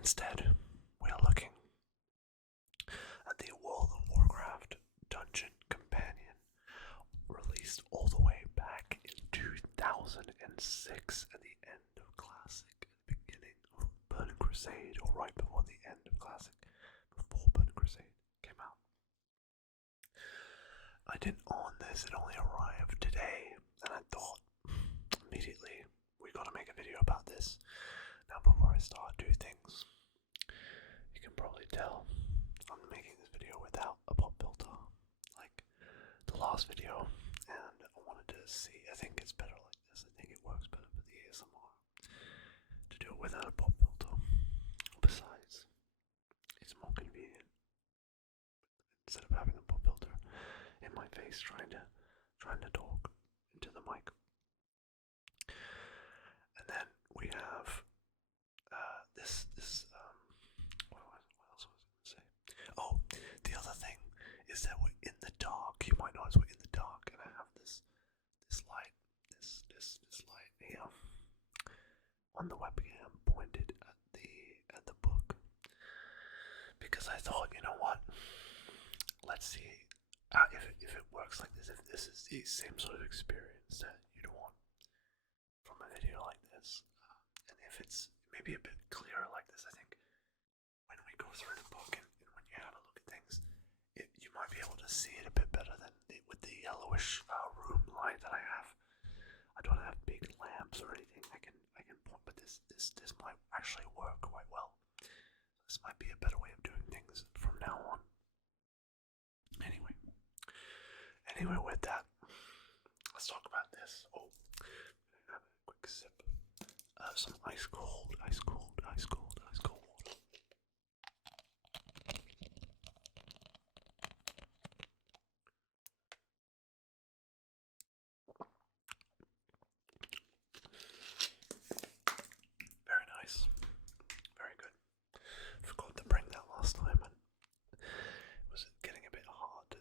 Instead, we are looking at the World of Warcraft Dungeon Companion, released all the way back in 2006 at the end of Classic, at the beginning of Burning Crusade, or right before the end of Classic, before Burning Crusade came out. I didn't own this, it only arrived today, and I thought immediately, we gotta make a video about this. Now before I start two things, you can probably tell I'm making this video without a pop filter, like the last video, and I wanted to see, I think it's better like this, I think it works better for the ASMR, to do it without a pop filter. Besides, it's more convenient, instead of having a pop filter in my face trying to talk into the mic. And then we have what else was I going to say? Oh, the other thing is that we're in the dark. You might notice we're in the dark, and I have this light, this light here on the webcam pointed at the book, because I thought, you know what? Let's see if it works like this. If this is the same sort of experience that you'd want from a video like this, and if it's maybe a bit clearer like this. I think when we go through the book and when you have a look at things, you might be able to see it a bit better than with the yellowish room light that I have. I don't have big lamps or anything I can point, but this might actually work quite well. This might be a better way of doing things from now on. Anyway, with that, let's talk about this. Oh, have a quick sip of some ice cold water. Very nice. Very good. Forgot to bring that last time, and it was getting a bit hard to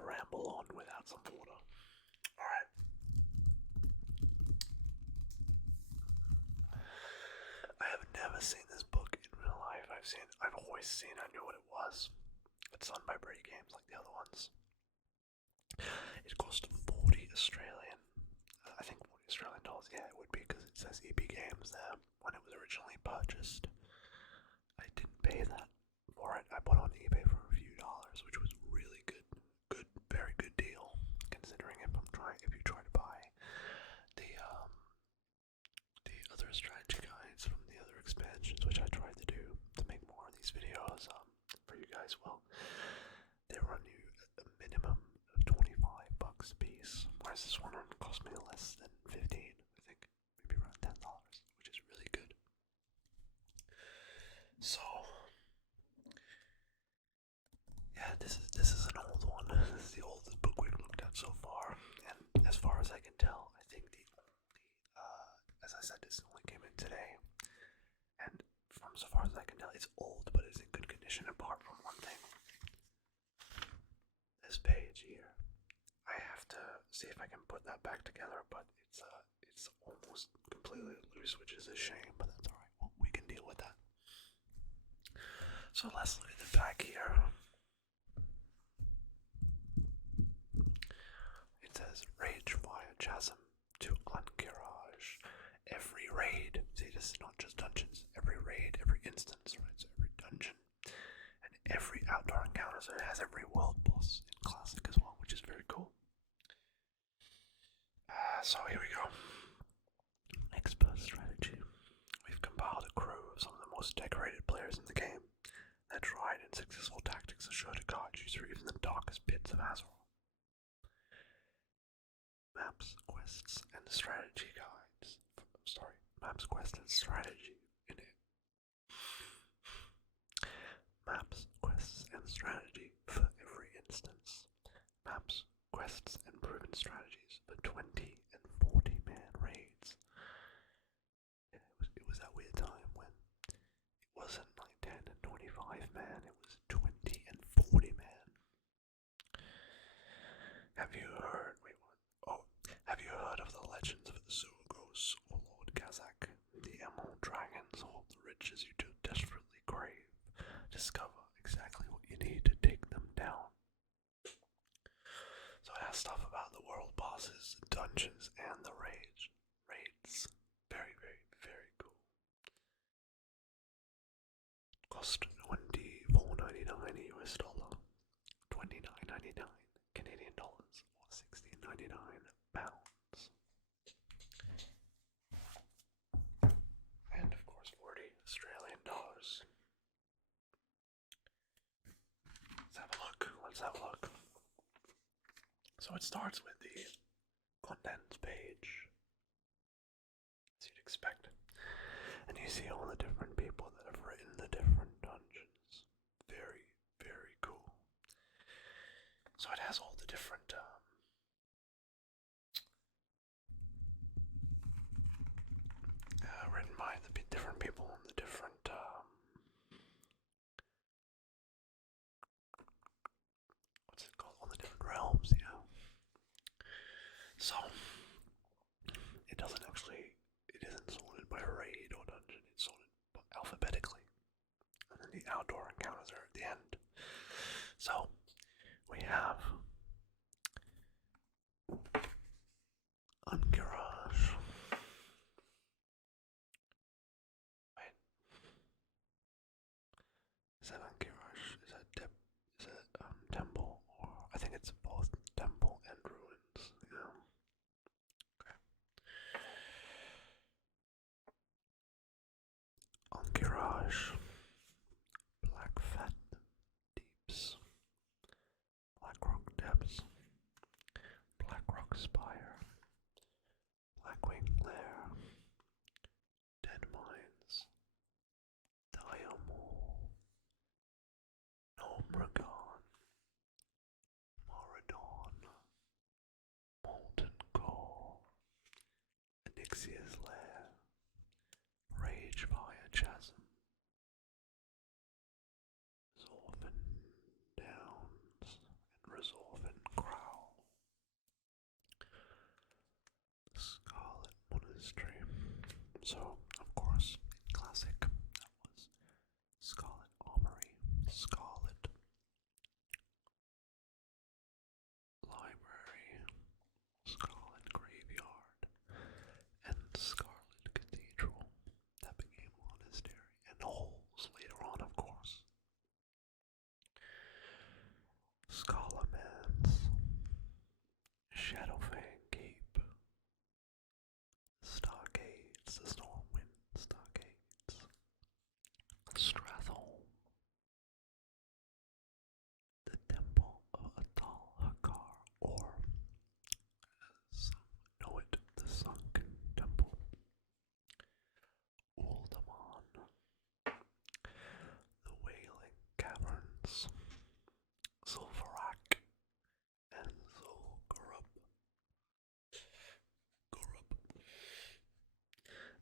ramble on without some water. Alright. I have never seen this book in real life. I've always seen, I knew what it was. It's done by Brady Games like the other ones. It cost 40 Australian, I think 40 Australian dollars, yeah it would be because it says EB Games there when it was originally purchased. I didn't pay that for it. I bought it on eBay for a few dollars, which was really good, very good deal, considering if you try to buy the other strategy guides from the other expansions, which I tried to do to make more of these videos for you guys. Well, they run you a minimum of $25 a piece, whereas this one cost me less than 15, I think, maybe around $10, which is really good. So yeah, this is an old one. This is the oldest book we've looked at so far, and as far as I can tell, I think the only, as I said, this only came in today, and from so far as I can tell, it's old, but it's in good condition, apart from one thing. This page here, I have to see if I can put that back together, but it's almost completely loose, which is a shame, but that's alright. Well, we can deal with that. So let's look at the back here. It says Rage Fire Chasm to Unkirage. Every raid, see, this is not just dungeons, every raid, every instance, right? So every dungeon and every outdoor encounter, so it has every world boss in Classic as well, which is very cool. So here we go. Expert strategy. We've compiled a crew of some of the most decorated players in the game. Their tried and successful tactics are sure to guide you through even the darkest pits of Azeroth. Maps, quests, and strategy guides. Maps, quests, and strategy in it. Maps, quests, and strategy for every instance. Maps, quests, and proven strategies for 20 and 40 man raids. Yeah, it was that weird time when it wasn't like 10 and 25 man, it was 20 and 40 man. Have you heard, wait what? Oh, have you heard of the legends of the Zurgos or Lord Kazakh, the Emerald Dragons, or the riches you took discover exactly what you need to take them down. So it has stuff about the world bosses, dungeons, and the raids. Very, very, very cool. Cost $24.99 US dollar, $29.99 Canadian dollars, or £16.99 pounds. And of course 40 Australian dollars. Let's have a look. So it starts with the contents page, as you'd expect. And you see all the different people that have written the different dungeons. Very, very cool. So it has all the different written by the different people and the different what's it called? All the different realms, yeah. So it isn't sorted by raid or dungeon, it's sorted alphabetically. And then the outdoor encounters are at the end. So we have Garage. Wait. Is that Garage? Is that Temple? Or I think it's both Temple and Ruins. Yeah. Okay. Garage. Black Fat Deeps. Black Rock Depths. Black Rock Spire. Blackwing Lair. Dead Mines. Diamol. Nomragon. Moradon. Molten Core. Anixia's Lair. Rage Fire Chasm. Zorvin Downs and Resolvin Growl. Scarlet Monastery. So, of course, classic, that was Scarlet Armory, Scarlet Library, Scarlet Graveyard, and Scarlet Cathedral. That became Monastery, and Halls later on, of course. Scarlamans, Shadowfang Keep, Stargates, the Stormwind Stargates, Strathol, the Temple of Atal Hakar, or as some know it, the Sunken Temple, Uldaman, the Wailing Caverns, Zul'Farrak, and Zul'Gurub.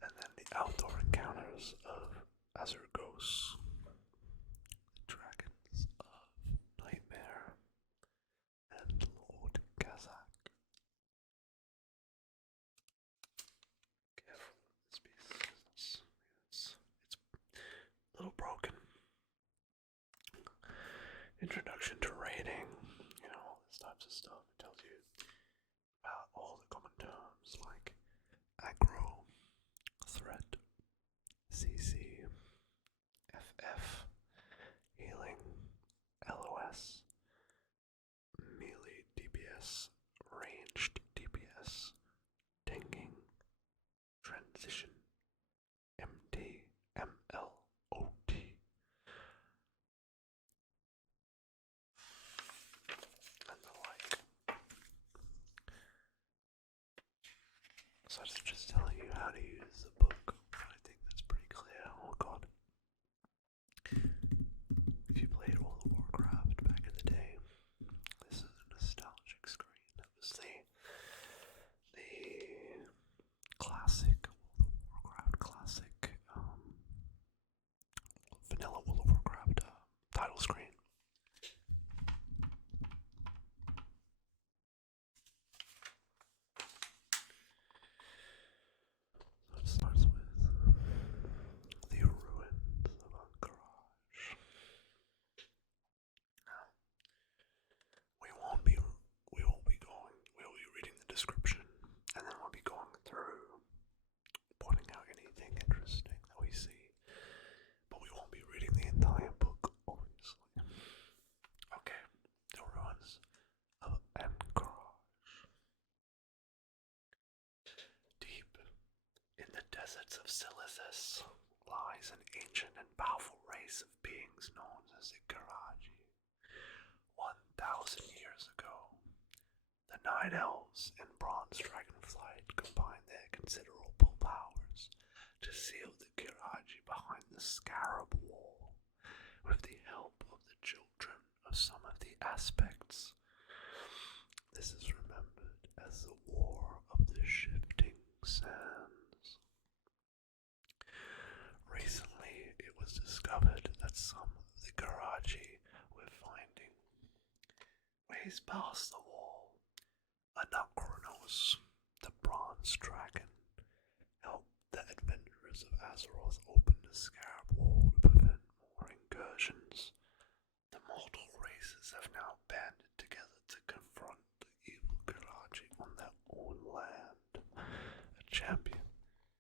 And then the outdoor encounters of Azurgos, the Dragons of Nightmare, and Lord Kazak. Careful with this piece of business. It's a little broken. Introduction to raiding, all this types of stuff. It tells you about all the common terms like aggro, threat, CC, FF, healing, LOS, melee DPS, ranged DPS, tinging, transition, MT, ML, OT, and the like. So I was just telling you how to use the book. I think that's pretty clear. Oh god. If you played World of Warcraft back in the day, this is a nostalgic screen. That was the classic World of Warcraft classic vanilla World of Warcraft title screen. deserts of Silithus lies an ancient and powerful race of beings known as the Karaji. 1,000 years ago, the Night Elves and Bronze Dragonflight combined their considerable powers to seal the Karaji behind the Scarab Wall with the help of the children of some of the aspects. This is remembered as the War of the Shifting Sands. Recently, it was discovered that some of the Karaji were finding ways past the wall. Anachronos, the bronze dragon, helped the adventurers of Azeroth open the Scarab Wall to prevent more incursions. The mortal races have now banded together to confront the evil Karaji on their own land. A champion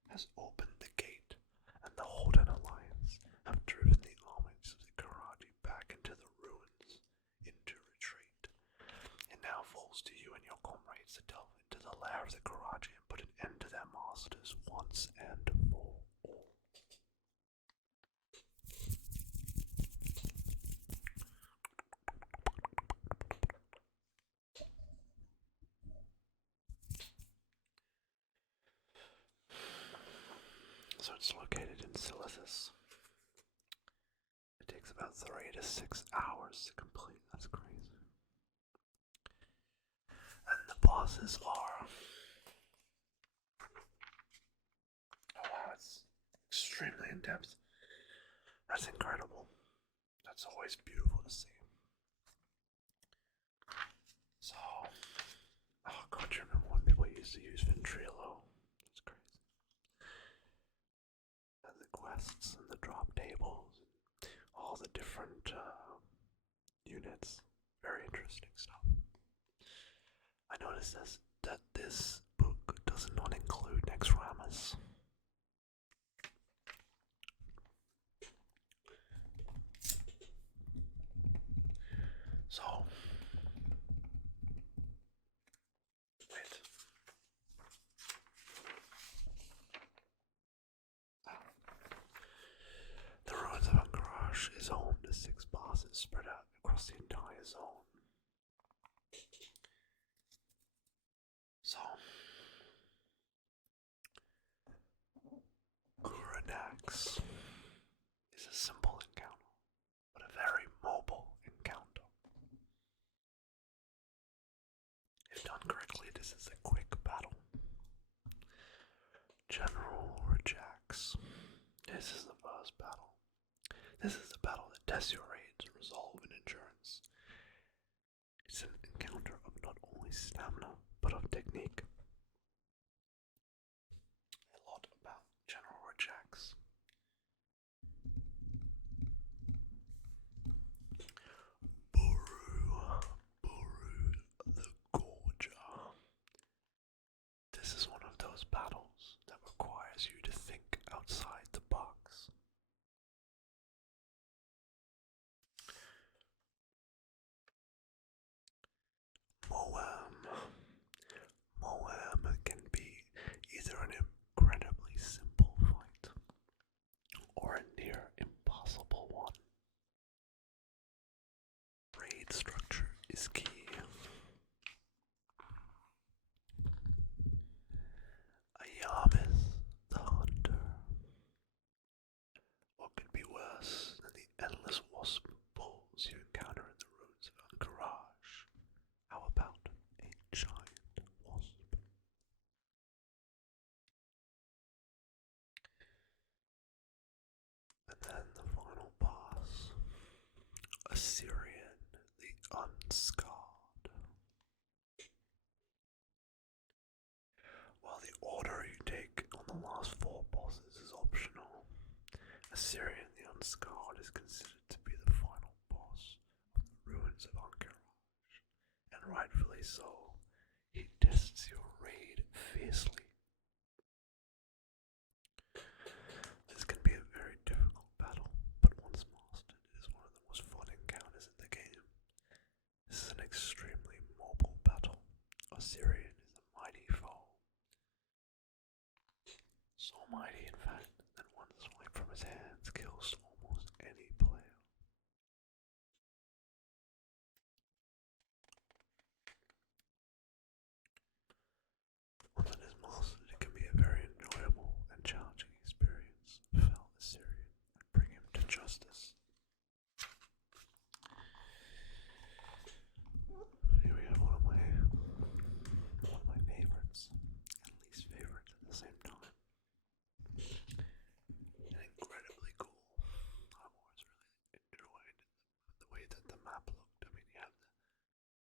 has opened the gate, and the Holden Alliance have driven the armies of the Karaji back into the ruins, into retreat. It now falls to you and your comrades to delve into the lair of the Karaji and put an end to their masters once and for all. So it's located in Silithus. It takes about 3 to 6 hours to complete. That's crazy. And the bosses are... Oh wow, it's extremely in-depth. That's incredible. That's always beautiful to see. So... Oh god, do you remember when people used to use Ventrilo? It's crazy. And the quests and the drop tables, and all the different units. Very interesting stuff. I noticed that this book does not include Nexramas. So, wait. The ruins of Ankarash is home to 6 bosses spread out across the entire zone. So, Kuranax is a simple encounter, but a very mobile encounter. If done correctly, this is a quick battle. General Rajax. This is the first battle. This is the battle that tests your rage, resolve, and endurance. It's an encounter of not only stamina, but of technique. A lot about General Rajax. Buru the Gorger. This is one of those battles that requires you to think outside the box. Moam can be either an incredibly simple fight or a near impossible one. Raid structure is key. Ayamis the Hunter. What could be worse than the endless wasp pulls you encounter in the ruins of Ankaraj? How about a giant wasp? And then the final boss, Assyrian the Unscarred. While the order you take on the last 4 bosses is optional, Assyrian the Unscarred is considered to be the final boss of the ruins of Ankaraj, and rightfully so. He tests your raid fiercely. This can be a very difficult battle, but once mastered, it is one of the most fun encounters in the game. This is an extremely mobile battle. Assyrian is a mighty foe. So, So mighty, in fact, that one swipe from his hands kills almost any player. Once it is mastered, it can be a very enjoyable and challenging experience to fell the Syrian and bring him to justice. Here we have one of my favorites, and least favorites at the same time. And incredibly cool. I've always really enjoyed the way that the map looked. I mean, you have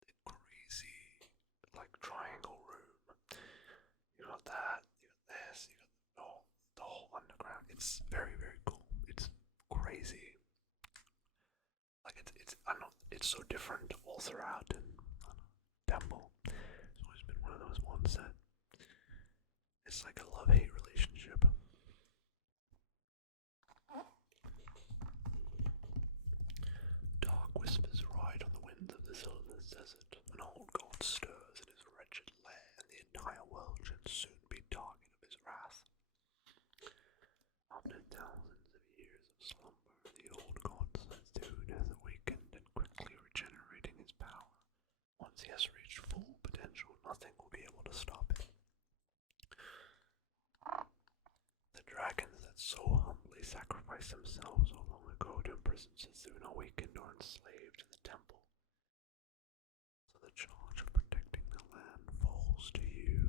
the crazy, like, triangle room. You got that, you got this, you got the whole underground. It's very, very cool. It's crazy. Like, I know, it's so different all throughout, and Temple. It's always been one of those ones that it's like a love-hate relationship. Dark whispers ride on the wind of the Silver's desert. An old god stirs in his wretched lair, and the entire world should soon be target of his wrath. After thousands of years of slumber, the old god Sethune has awakened and quickly regenerating his power. Once he has reached full potential, nothing will be able to stop it. The dragons that so humbly sacrificed themselves so long ago to imprison Sethune awakened or enslaved in the temple. So the charge of protecting the land falls to you.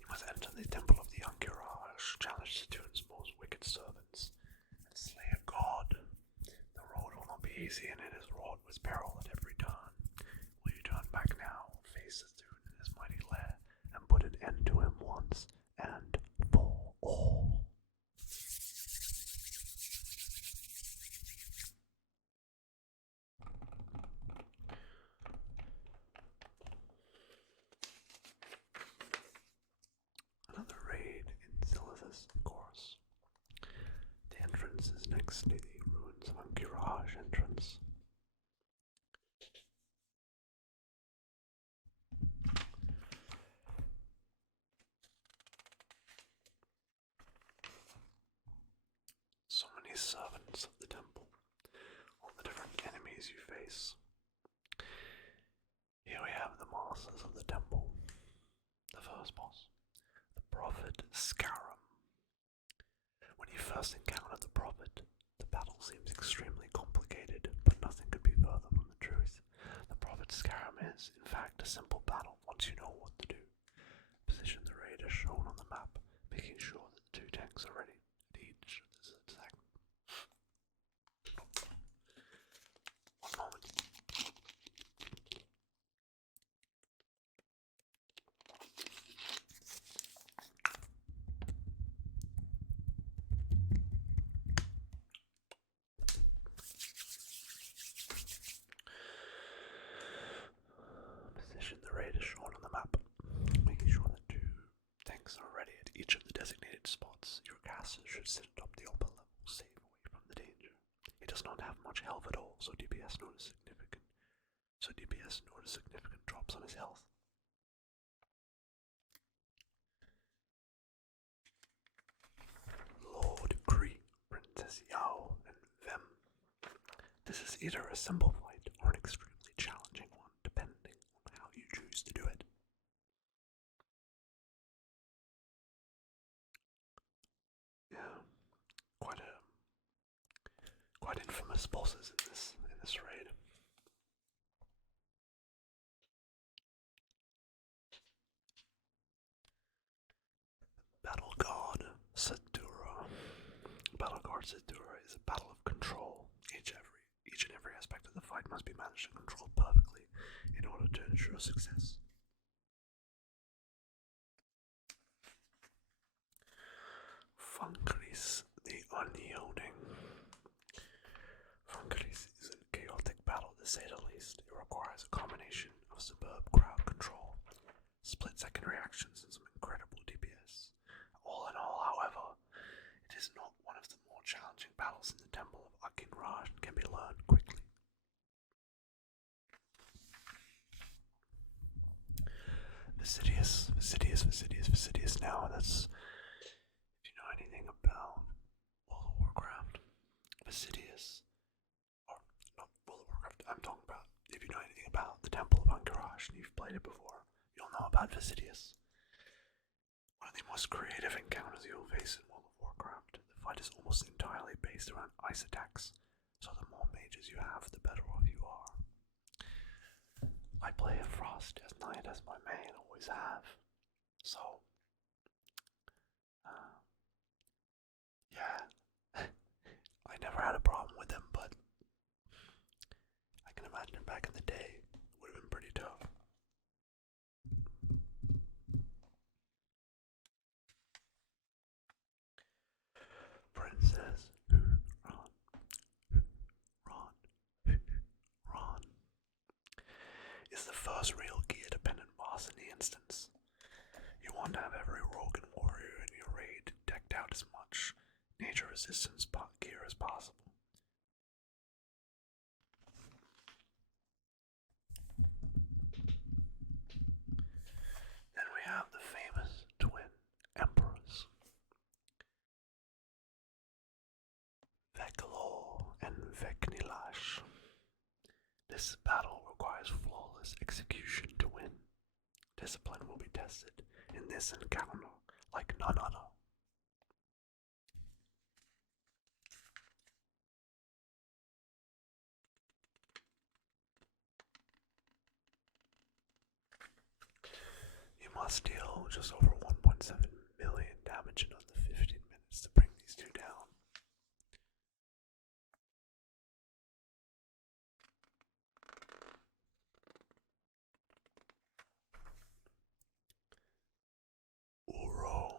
You must enter the temple of the Ankiraj, challenge Sethune's most wicked servants, and slay a god. The road will not be easy, and it is wrought with peril at every turn. Will you turn back now, face Sethune in his mighty lair, and put an end to him once and for all? Another raid in Silithus, of course. The entrance is next to the ruins of Ankiraj entrance. So many servants of the temple, all the different enemies you face. Here we have the masters of the temple. The first boss, the Prophet Scarum. When you first encounter the Prophet, the battle seems extremely complicated, but nothing could be further from the truth. The Prophet Scarum is, in fact, a simple battle once you know what to do. Position the raid as shown on the map, making sure that the two tanks are ready at each of this attack. One moment. Position the raid as shown on the map, making sure that two tanks are ready at each of the designated spots. Your caster should sit atop the upper level, safe away from the danger. He does not have much health at all, so DPS notice significant drops on his health. Lord Kree, Princess Yao, and Vem. This is either a simple fight or an extremely challenging one, depending on how you choose to do it. Yeah, quite infamous bosses in this raid. Battle Guard Satura. Battle Guard Satura is a battle of control. Each and every aspect of the fight must be managed and controlled perfectly in order to ensure success. Funkris the Unyielding. Funkris is a chaotic battle to say the least. It requires a combination of superb crowd control, split-second reactions, and some incredible DPS. All in all, however, it is not one of the more challenging battles in the Temple of Akinraj and can be learned quickly. Fastidious now. That's if you know anything about World of Warcraft, Fastidious, or not World of Warcraft. I'm talking about if you know anything about the Temple of Ankarash and you've played it before, you'll know about Fastidious. One of the most creative encounters you'll face in World of Warcraft. The fight is almost entirely based around ice attacks, so the more mages you have, the better off you are. I play a Frost as Knight as my main, always have. So, yeah, I never had a problem with him, but I can imagine back in the day, it would have been pretty tough. Princess Ron is the first real gear-dependent boss in the instance. You want to have every rogue and warrior in your raid decked out as much nature resistance gear as possible. Then we have the famous twin emperors, Vek'lor and Vek'nilash. This battle requires flawless execution to win. Discipline will be tested in this encounter like none other. You must deal just over 1.7 million damage in under 15 minutes to bring these two down. Uro.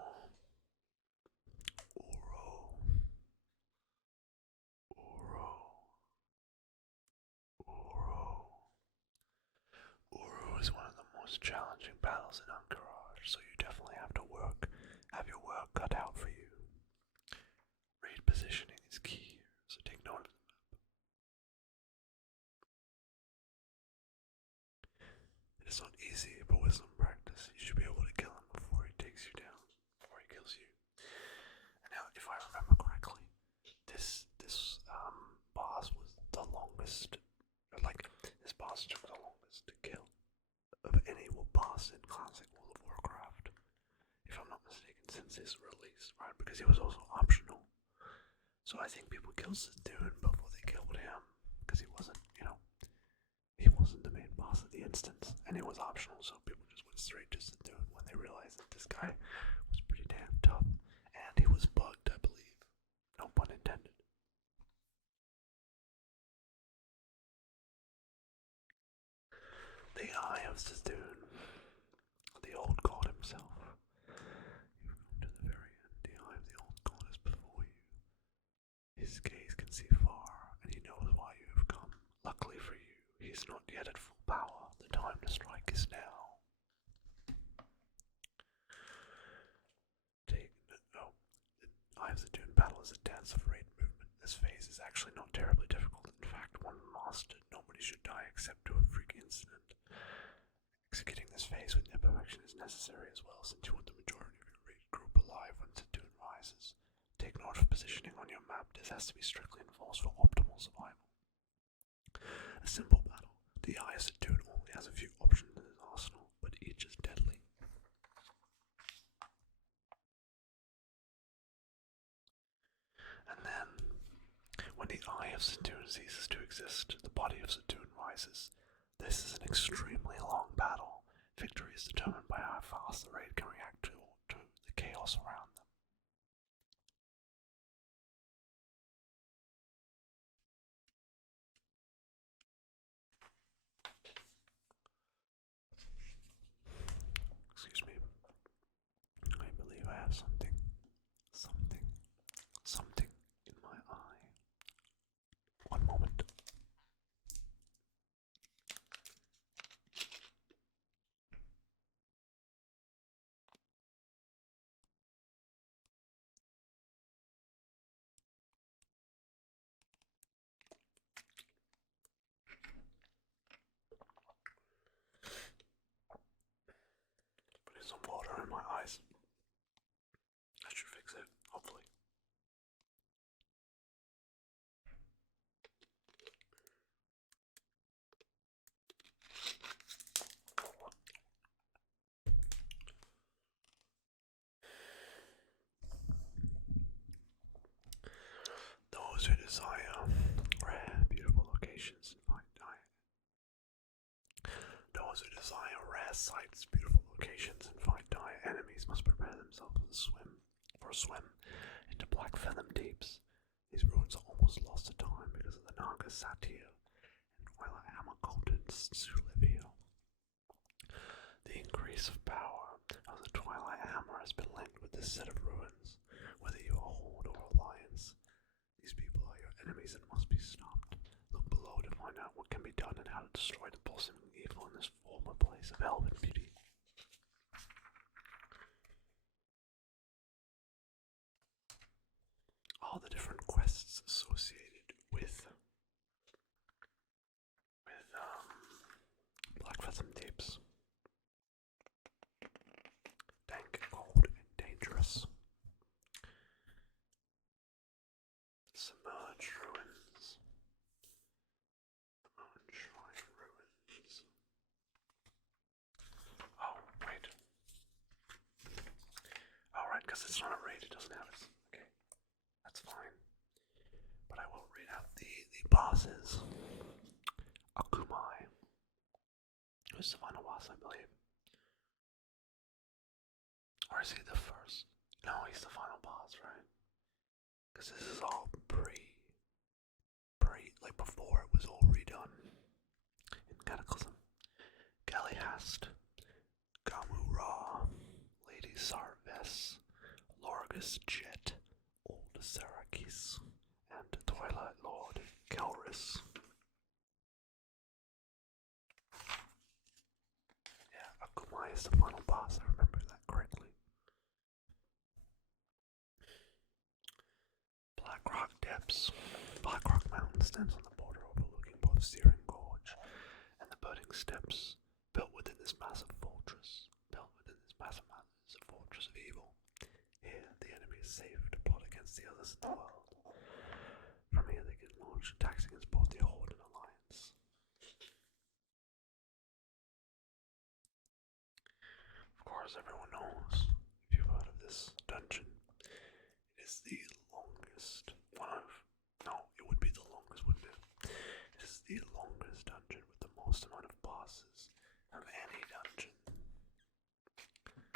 Uru is one of the most challenging battles in Ankarash, so you definitely have your work cut out for you. Raid positioning is key here, so take note of the map. It is not easy, but with some practice, you should be able to kill him before he takes you down, before he kills you. And now, if I remember correctly, this boss was the longest, this boss took the longest to kill of any boss in classic World of Warcraft, if I'm not mistaken, since his release, right? Because he was also optional. So I think people killed Satoon before they killed him, because he wasn't the main boss of the instance, and it was optional, so people just went straight to Satoon when they realized that this guy was pretty damn tough, and he was bugged, I believe. No pun intended. The Eye of Satoon, the old god himself. You've come to the very end. The Eye of the old god is before you. His gaze can see far, and he knows why you have come. Luckily for you, he is not yet at full power. The time to strike is now. The Eye of Satoon battle is a dance of raid movement. This phase is actually not terribly difficult. In fact, one mastered, nobody should die except to a freak incident. Executing this phase with imperfection is necessary as well, since you want the majority of your raid group alive when Satoon rises. Take note of positioning on your map. This has to be strictly enforced for optimal survival. A simple battle. The Eye of Satoon only has a few options in his arsenal, but each is deadly. And then, when the Eye of Satoon ceases to exist, the body of Satoon rises. This is an extremely long battle. Victory is determined by how fast the raid can react to the chaos around them. Excuse me. I believe I have something in my eye. One moment. Those who desire rare, beautiful locations and find diet. Those who desire rare sights, beautiful locations, and find dire enemies must prepare themselves for a swim into Black Fathom Deeps. These ruins are almost lost to time because of the Naga Satyr and Twilight Hammer cultists who live here. The increase of power of the Twilight Hammer has been linked with this set of ruins. Whether you are a horde or alliance, these people are your enemies and must be stopped. Look below to find out what can be done and how to destroy the blossoming evil in this former place of elven beauty. All the different quests associated with Black Fathom Deeps. Dank, cold, and dangerous. Submerged ruins. Moon Shrine ruins. Oh, wait. Alright, because it's not a raid, it doesn't have it. Okay, that's fine. But I will read out the bosses. Akumai. Who's the final boss, I believe? Or is he the first? No, he's the final boss, right? Because this is all like before it was all redone in Cataclysm. Galliast, Gamura, Lady Sarves, Lorgus Jet, Old Sarakis, and Twilight Lord Kelris. Yeah, Akumai is the final boss, I remember that correctly. Blackrock Depths. Blackrock Mountain stands on the border overlooking both Searing Gorge and the Burning Steppes, built within this massive fortress. Is a fortress of evil. Here, the enemy is safe to plot against the others in the world. From here, they can launch attacks against both the Horde and Alliance. Of course, everyone knows, if you've heard of this dungeon, it is the longest it would be the longest, wouldn't it? It is the longest dungeon with the most amount of bosses of any dungeon.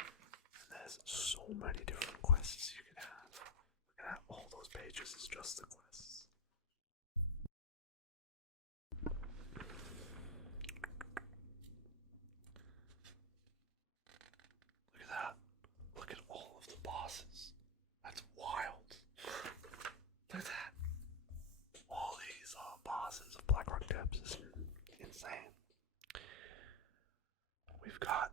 And there's so many different quests you can have. Look at that, all those pages is just the quests. Look at that. Look at all of the bosses. That's wild. Look at that. All these bosses of Blackrock Depths is insane. We've got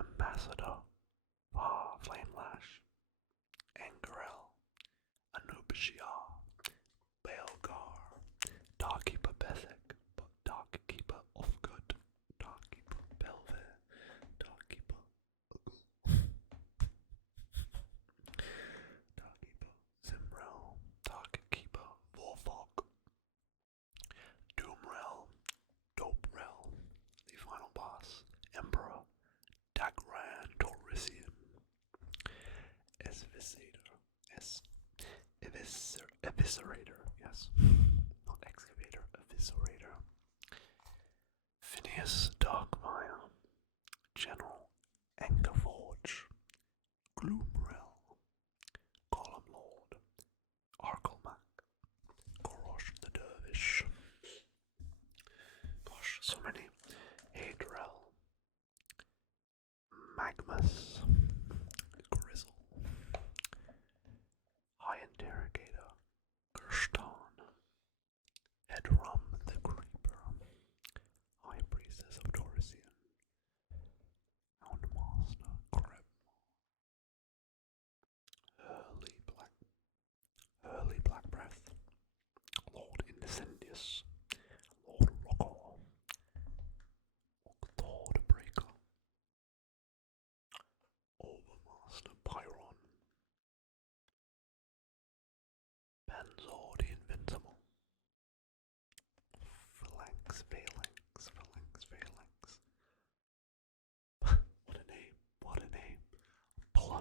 Ambassador, Flamelash, Angarel, Anubishia, Baelgar, Darkkeeper Bethek, Darkkeeper Ofgood, Darkkeeper Belver, Darkkeeper Ugul, Darkkeeper Zimrel, Darkkeeper Vorfog, Doomrel, Doperel, the final boss, Emperor, Dagran Taurisian, Eviscerator, yes, not Excavator, Eviscerator, Phineas Darkmire, General Angerforge, Gloomrel, Column Lord, Arkelmac, Gorosh the Dervish, gosh, so many, Hadrel, Magmus, Grizzle, High Interrogator, Gerston, Hedrum the Creeper, High Priestess of Taurisian, Houndmaster, Krebma, Hurley Black Breath, Lord Incendius, Lord Rockall, Thor the Breaker,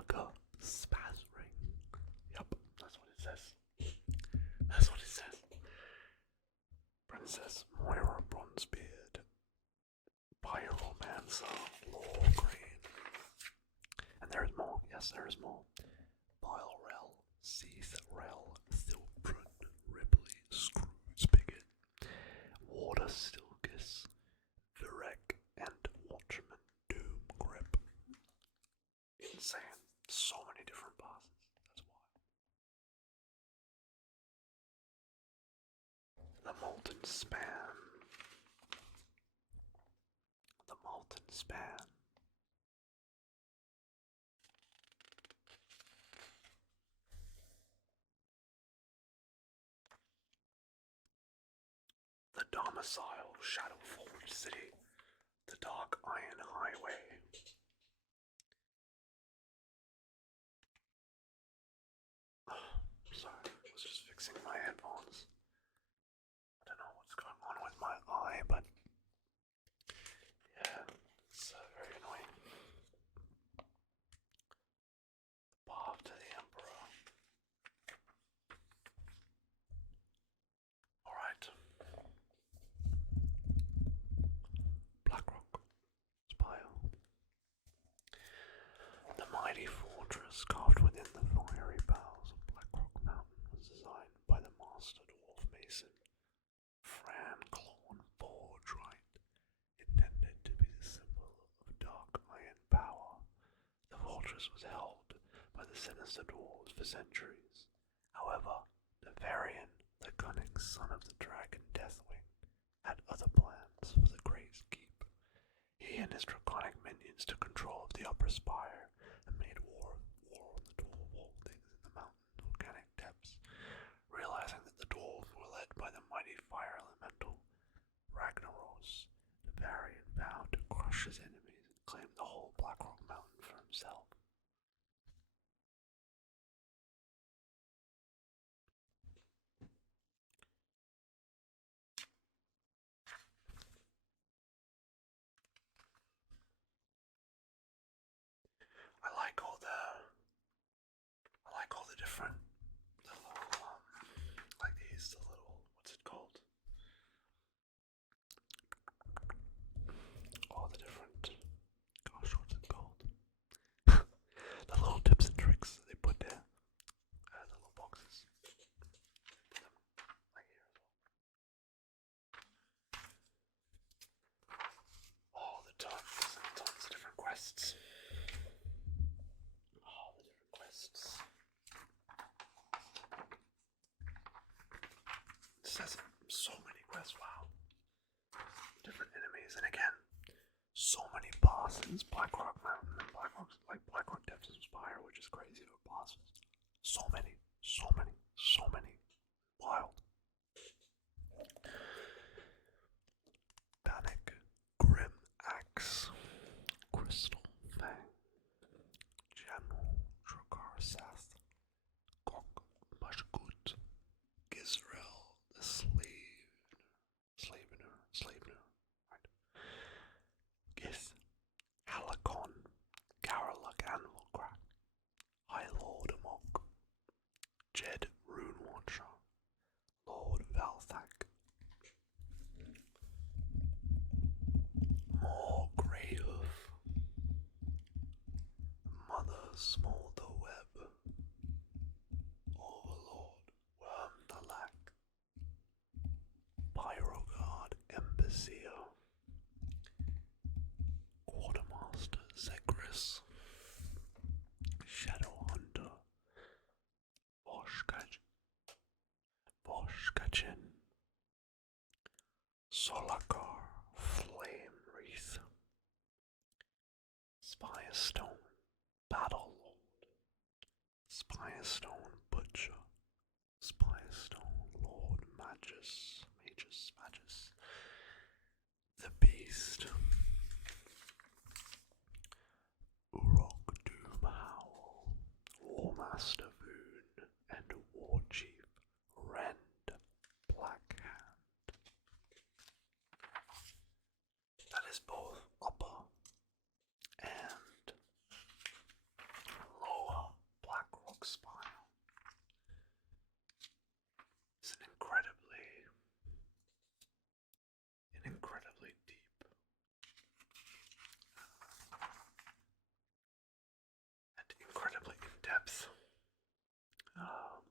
Gallagher Spazzring. Yep, that's what it says. That's what it says. Princess Moira Bronzebeard, Pyromancer, Lawgreen. And there is more, yes, there is more. Bilerel, Seethrel, Thilbrun, Ripley, Scroogebigot, Water Stilgus, Virek, and Watchman Doomgrip. Insane. So many different bosses. That's why. The Molten Span. The Molten Span. The Domicile, Shadowforge City. The Dark Iron Highway. Sorry, I was just fixing my headphones. I don't know what's going on with my eye, but yeah, it's very annoying. The Path to the Emperor. Alright. Blackrock Spire. The mighty fortress carved within the fiery boughs of Blackrock Mountain was designed by the master dwarf mason Fran Clawn Fordright, intended to be the symbol of dark iron power. The fortress was held by the sinister dwarves for centuries. However, Nevarian, the cunning son of the dragon Deathwing, had other plans for the Great Keep. He and his draconic minions took control of the upper spire and made war on the dwarf holdings in the mountain volcanic depths. Realizing that the dwarves were led by the mighty fire elemental Ragnaros, Nevarian vowed to crush his enemies and claim the whole Blackrock Mountain for himself. I like all the different little like these, the little, what's it called? All the different, gosh, what's it called? The little tips and tricks they put there. The little boxes. Put them like here as well. All the tons and tons of different quests. All the different quests. It says so many quests, wow. Different enemies, and again, so many bosses. Blackrock Mountain and Blackrock Depths and Spire, which is crazy for bosses. So many. Wild. Panic, Grim Axe, Crystal Fang, General Drakarsath, Gok Mashgut, Gizrael the Slavener, right? Gith, Halakon, Garaluk Anvilcrack, High Lord Amok, Jed Runewatcher, Lord Valthak, More Greyhoof, Mother Smolder Web, Overlord Worm the Lack, Pyrogard Embassier, Quartermaster Zegris, Shadowhunter, Voshkachin, Solakar, Flame Wreath, Spirestone, Battlelord, Spirestone Butcher, Spirestone Lord Magus, the Beast, Urok Doomhowl, Warmaster Voon, and Warchief Rend Blackhand. That is both upper and lower lives. Um,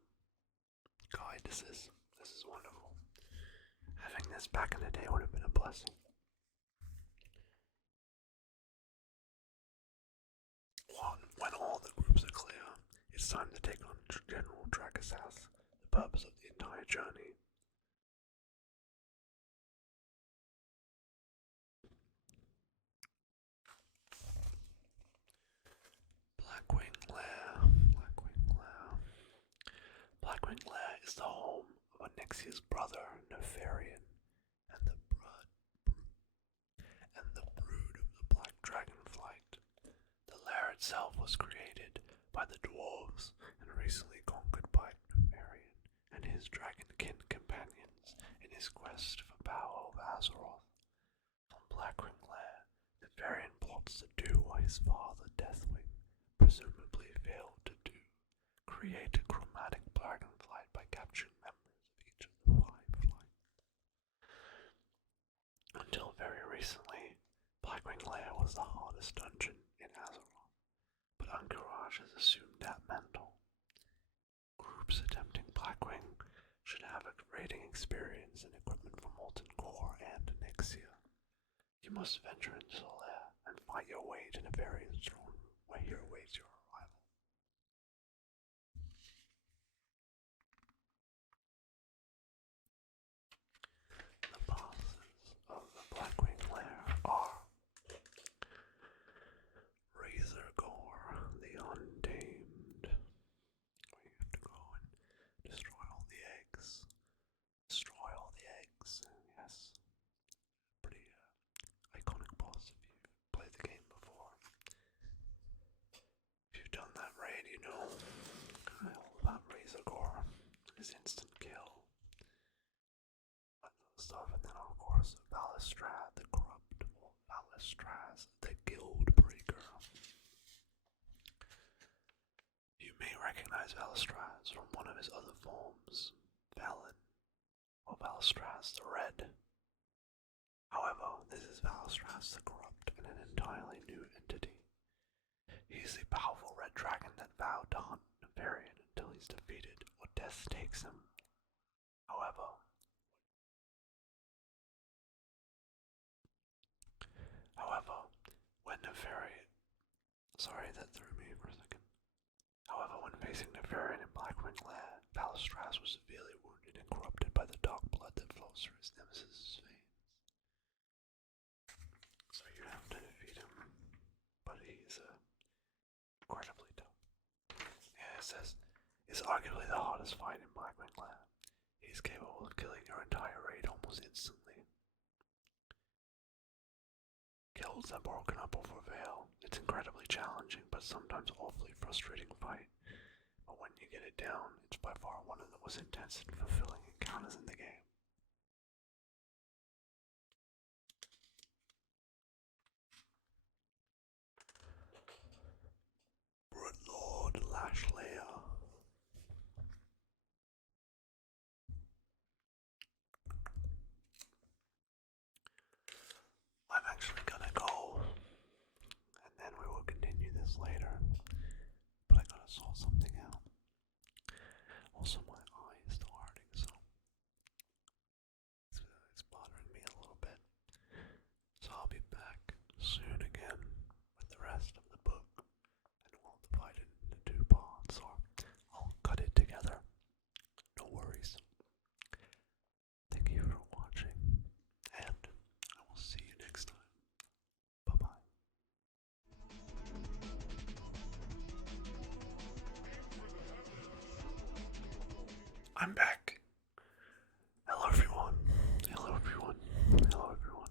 God, this is wonderful. Having this back in the day would have been a blessing. When all the groups are clear, it's time to take on General Dragasath, the purpose of the entire journey. Blackwing Lair. Blackwing Lair is the home of Onyxia's brother, Nefarian, and the brood of the Black Dragonflight. The lair itself was created by the dwarves and recently conquered by Nefarian and his dragonkin companions in his quest for power of Azeroth. From Blackwing Lair, Nefarian plots to do what his father, Deathwing, presumably failed to do: create a chromatic dragonflight by capturing members of each of the 5 flights. Until very recently, Blackwing Lair was the hardest dungeon in Azeroth, but Entourage has assumed that mantle. Groups attempting Blackwing should have a raiding experience and equipment from Molten Core and Onyxia. You must venture into the lair and fight your way to Nefarian's throne room, where he awaits your arrival. The bosses of the Blackwing Lair are Razorgore, the Untamed, where you have to go and destroy all the eggs. Yes. Pretty iconic boss if you've played the game before. If you've done that raid, you know all about Razorgore, his instant kill, stuff, and then of course Valistraz the Corrupt, or Valistraz the Guild Breaker. You may recognize Valistraz from one of his other forms, Valen, or Valistraz the Red. However, this is Valistraz the Corrupt and an entirely new entity. He is a powerful red dragon that vowed to hunt Nefarian until he's defeated or death takes him. However, when Nefarian... Sorry, that threw me for a second. However, when facing Nefarian in Blackwing Lair, Valistraz was severely wounded and corrupted by the dark blood that flows through his nemesis' veins. So you have to defeat him, but he's incredibly tough. Yeah, it says, it's arguably the hardest fight in Blackwing Lair. He's capable of killing your entire raid almost instantly. Guilds are broken up over Veil. It's incredibly challenging, but sometimes awfully frustrating fight. But when you get it down, it's by far one of the most intense and fulfilling encounters in the game. Broodlord Lashleia. I'm actually gonna go, and then we will continue this later, but I gotta sort something out. Also, my eye is still hurting, so it's bothering me a little bit. So I'll be back soon again with the rest of the book, and we'll divide it into 2 parts, or I'll cut it together. No worries. Thank you for watching, and I will see you next time. Bye-bye. I'm back. Hello everyone.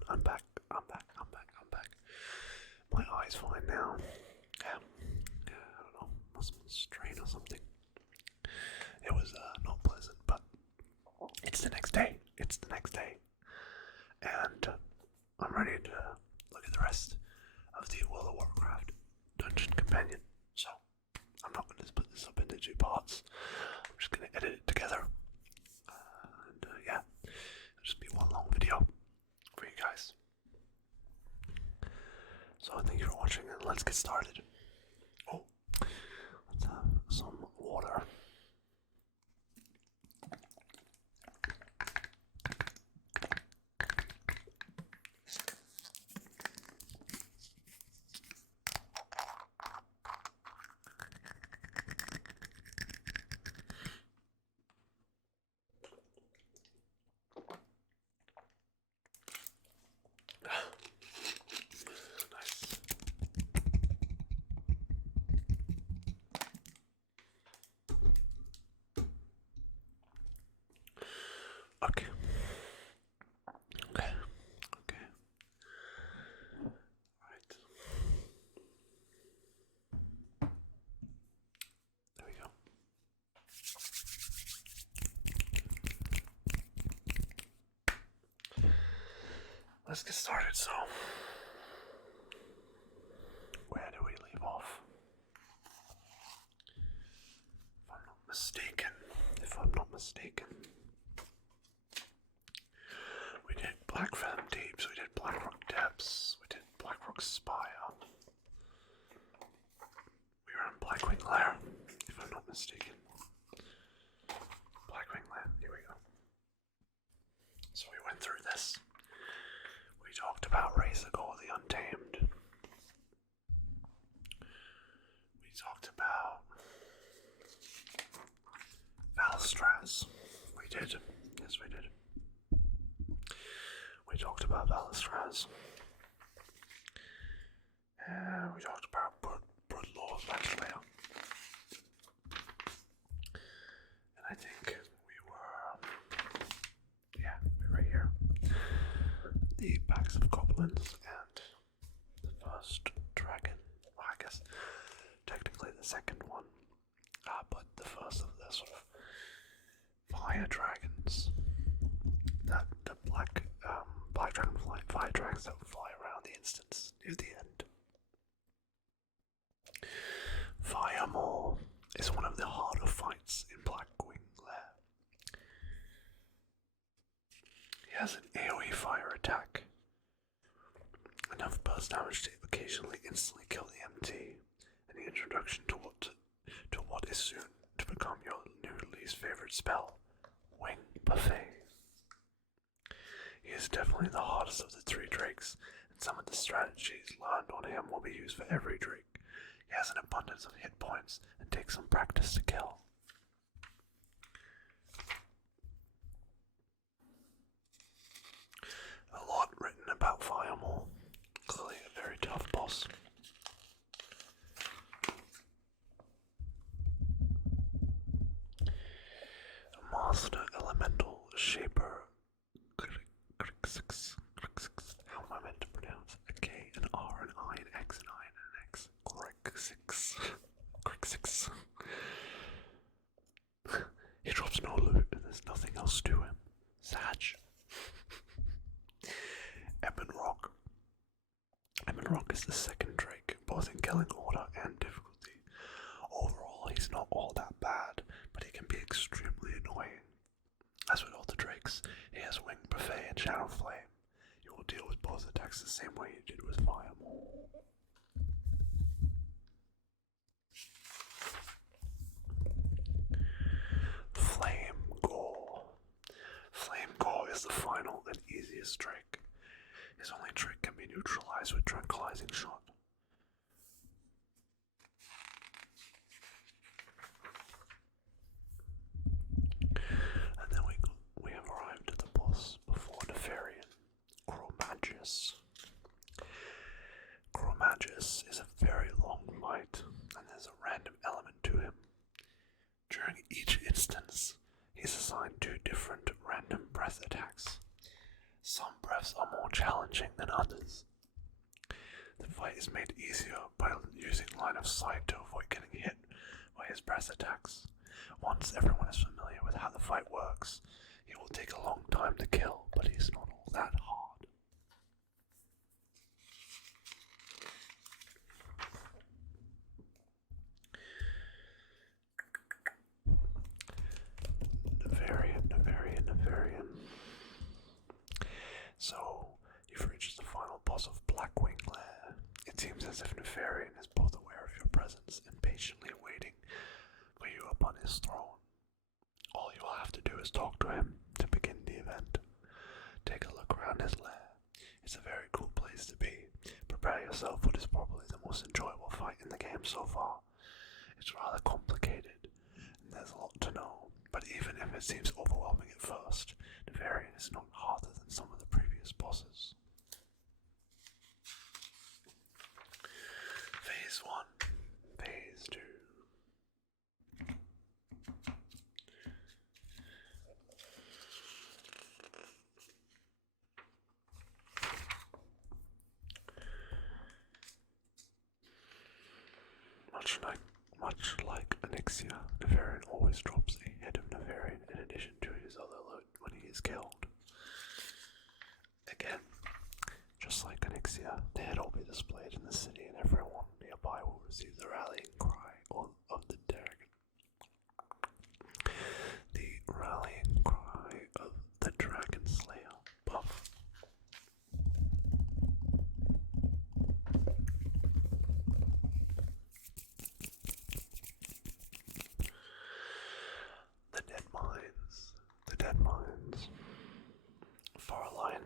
I'm back. My eye's fine now. Yeah, I don't know. Must have been a strain or something. It was not pleasant, but it's the next day. And I'm ready to look at the rest of the World of Warcraft Dungeon Companion. So I'm not going to split this up into 2 parts. I'm just going to edit it together. And yeah, it'll just be one long video for you guys. So thank you for watching, and let's get started. Oh, let's have a song. let's get started. So, where do we leave off? If I'm not mistaken, we did Blackfern Deeps, we did Blackrock Depths, we did Blackrock Spire. We were in Blackwing Lair, if I'm not mistaken. Blackwing Lair, here we go. So we went through this. We talked about Razorgore the Untamed. We talked about Valistraz. We did. Yes, we did. We talked about Valistraz. We talked about Broodlord's Lair. And I think we were here. The packs of goblins and the first dragon. Well, I guess technically the second one. But the first of the sort of fire dragons. The black dragonfly fire dragons that fly around the instance near the end. Firemaw is one of the harder fights in Blackwing Lair. He has an AoE fire attack. Enough burst damage to occasionally instantly kill the MT, and the introduction to what is soon to become your new least favorite spell, Wing Buffet. He is definitely the hardest of the three drakes, and some of the strategies learned on him will be used for every drake. He has an abundance of hit points and takes some practice to kill. A lot written about Firemaw. Clearly a very tough boss. Master Elemental Shaper Grixix. How am I meant to pronounce a K, an R, an I, an X, an I, and an X? Grixix. He drops no loot and there's nothing else to him. Sag. Ebonrock. Ebonrock is the second drake, both in killing order and difficulty. Overall, he's not all that bad, but he can be extremely annoying. As with all the drakes, he has Wing Buffet and Shadow Flame. You will deal with both attacks the same way you did with Firemaw. Flame Gore is the final and easiest drake. His only trick can be neutralized with Tranquilizing Shot. And then we have arrived at the boss before Nefarian, Chromagus. Chromagus is a very long fight, and there's a random element to him. During each instance, he's assigned 2 different random breath attacks. Some breaths are more challenging than others. The fight is made easier by using line of sight to avoid getting hit by his breath attacks. Once everyone is familiar with how the fight works, he will take a long time to kill, but he's not all that hard. Nefarian. So, you've reached the final boss of Blackwing Lair. It seems as if Nefarian is both aware of your presence and patiently waiting for you upon his throne. All you will have to do is talk to him to begin the event. Take a look around his lair. It's a very cool place to be. Prepare yourself for what is probably the most enjoyable fight in the game so far. It's rather complicated, and there's a lot to know, but even if it seems overwhelming at first, Nefarian is not harder than some of the previous bosses. Phase 1, Phase 2. Much like Onyxia, Nefarian always drops a head of Nefarian in addition to his other loot when he is killed. Again,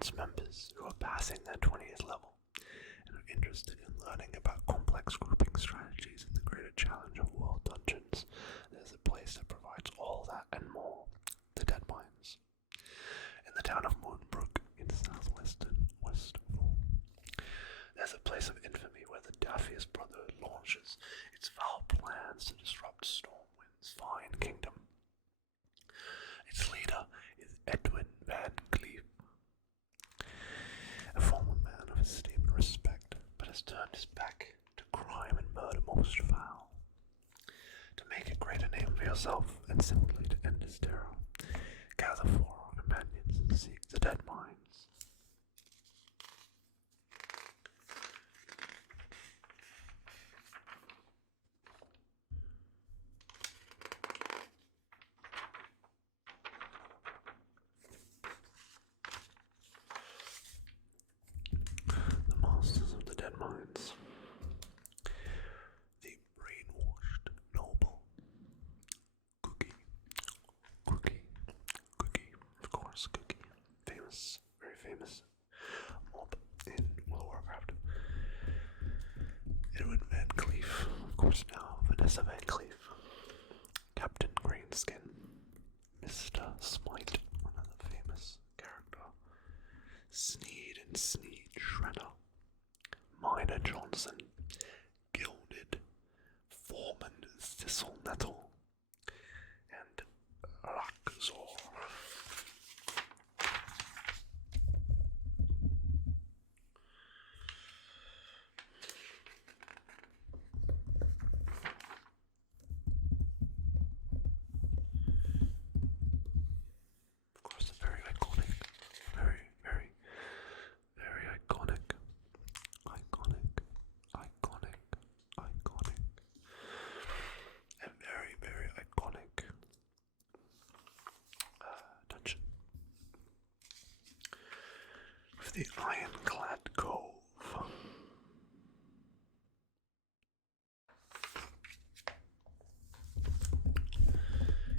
Alliance members who are passing their 20th level and are interested in learning about complex grouping strategies and the greater challenge of world dungeons. There's a place that provides all that and more. The Dead Mines. In the town of Moonbrook in southwestern Westfall. There's a place of infamy where the Daffius Brotherhood launches its foul plans to disrupt Stormwind's fine kingdom. Its leader is Edwin Van Cleef, a former man of esteem and respect, but has turned his back to crime and murder most foul. To make a greater name for yourself and simply to end his terror, gather 4 companions and seek the Dead Mines. The Masters of the Dead Mines. The brainwashed noble. Cookie, of course, Cookie. Famous, very famous mob in World of Warcraft. Edwin Van Cleef, of course now, Vanessa Van Cleef. Captain Greenskin. Mr. Smite, another famous character. Sneed and Sneed Shredder. Minor Johnson. Gilded. Foreman Thistle Nettle. And Rakzor. Of course, a very iconic, very iconic, and very iconic dungeon. With the Ironclad Cove.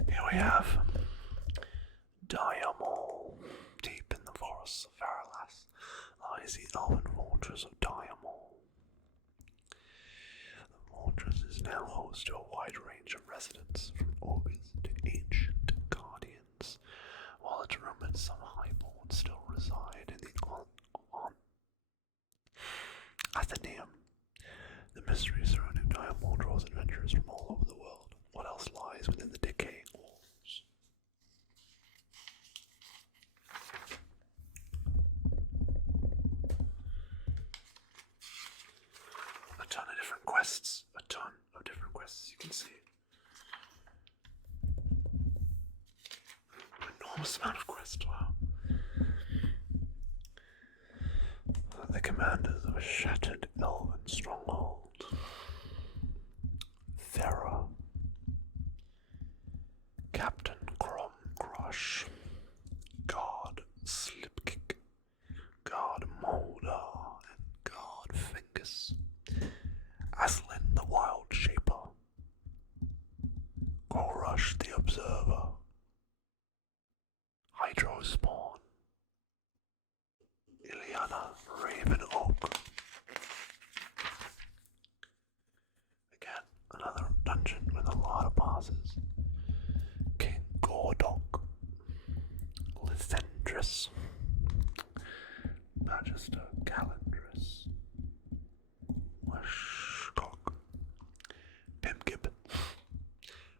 Here we have Diamol. Deep in the forests of Faralas lies the elven fortress of Diamol. The fortress is now host to a wide range of residents, from ogres to ancient guardians, while it's rumored some highborn still reside in the Athenaeum. The mystery surrounding Diamol draws adventurers from all over the world. What else lies within the decaying walls? A ton of different quests. You can see. Enormous amount of quests, wow. The commanders of a shattered elven stronghold. Thera. Captain Crom Crush. God Slipkick. God Molder. And God Fingus. Aslan the Wild Shaper. Gorush the Observer. Hydrospawn. Ileana Raven Oak. Again, another dungeon with a lot of bosses. King Gordok. Lithendris. Magister Calendris. Washcock. Pimgib.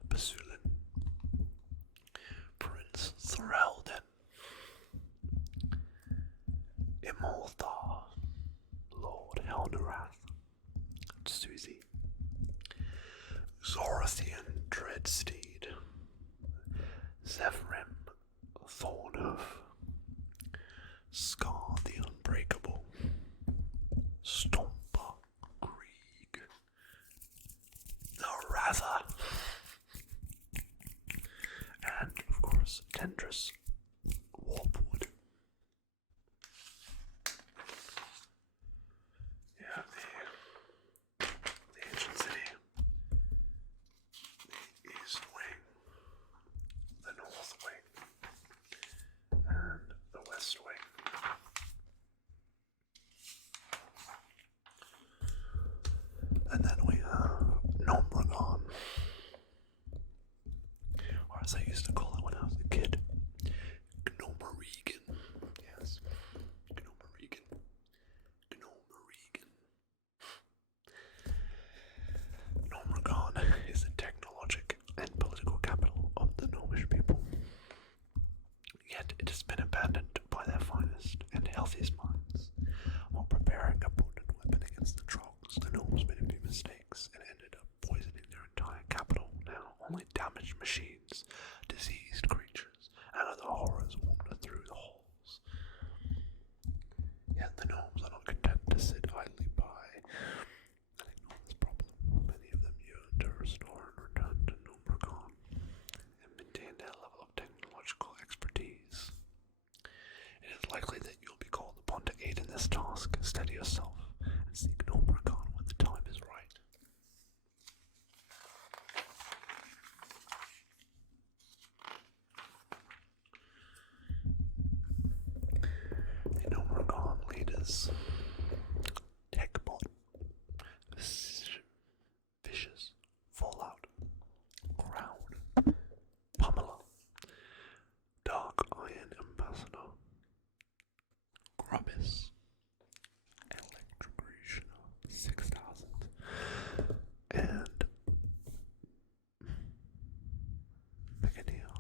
Basulin. Prince Threlden. Imolthar. Lord Helnerath. Susie. Zorathian Dreadsteed. Zephyrim Thornhoof. Scar the Unbreakable. Stomper Krieg. The Rather. And, of course, Tendrus Warpwood. Yeah, the ancient city. The east wing. The north wing. And the west wing. as I used to call it when I was a kid. Gnomeregan. Yes. Gnomeregan. Gnomeregan. Gnomeregan is the technologic and political capital of the Gnomish people. Yet it has been abandoned by their finest and healthiest minds. While preparing a potent weapon against the trolls, the gnomes made a few mistakes and ended up poisoning their entire capital. Now only damaged machines, diseased creatures, and other horrors wander through the halls. Yet the gnomes are not content to sit idly by and ignore this problem. Many of them yearn to restore and return to Gnomeregan and maintain their level of technological expertise. It is likely that you'll be called upon to aid in this task. Steady yourself and seek Gnomeregan when the time is right. The Gnomeregan leaders: Techbot, Vicious, Fallout, Crowd, Pamela, Dark Iron Ambassador, Grubbis, Electrocutioner 6000, and Meganeer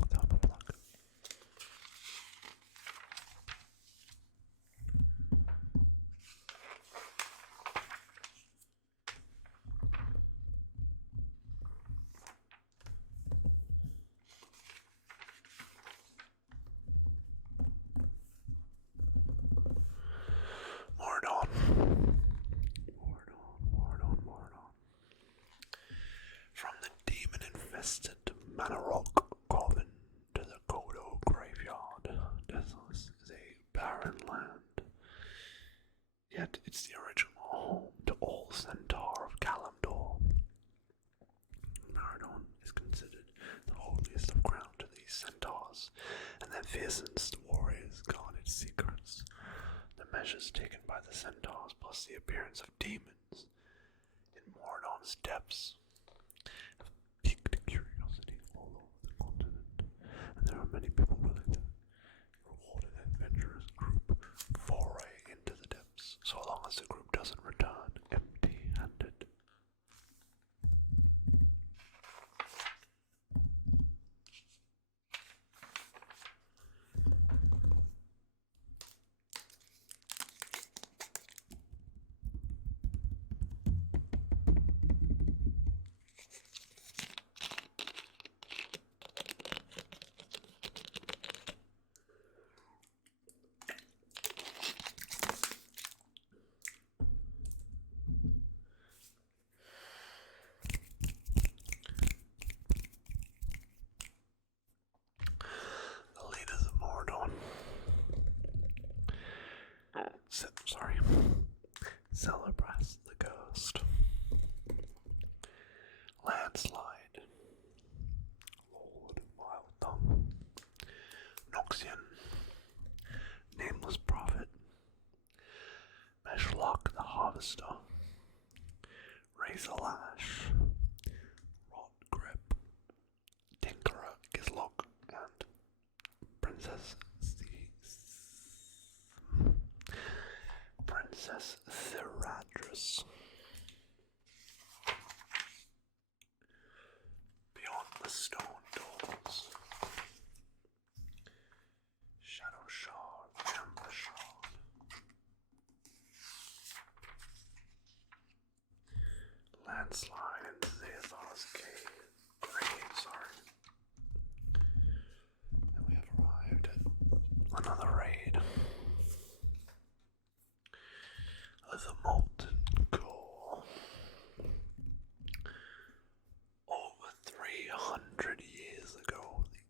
without a plug. Mordon. From the demon-infested Manarok Coven to the Kodo Graveyard, Desolus is a barren land. Yet it's the original home to all Centaur of Kalimdor. Mordon is considered the holiest of ground to these Centaurs, and their fiercest warriors guard its secrets. The measures taken by the Centaurs, plus the appearance of demons in Mordon's depths, have piqued curiosity all over the continent, and there are many people willing to reward an adventurous group foray into the depths, so long as the group doesn't return empty-handed. The leaders of Mordon. Celebras the Ghost. Landslide. Lord Wild Tongue. Noxian. Nameless Prophet. Meshlock the Harvester. Razor Lash. Rot Grip. Tinkerer Gizlock and Princess Theradris. Beyond the stone doors. Shadow Shard, Amber Shard. Landslide in Zayathar's grave, sorry. And we have arrived at another raid. The Molten Core. Over 300 years ago, the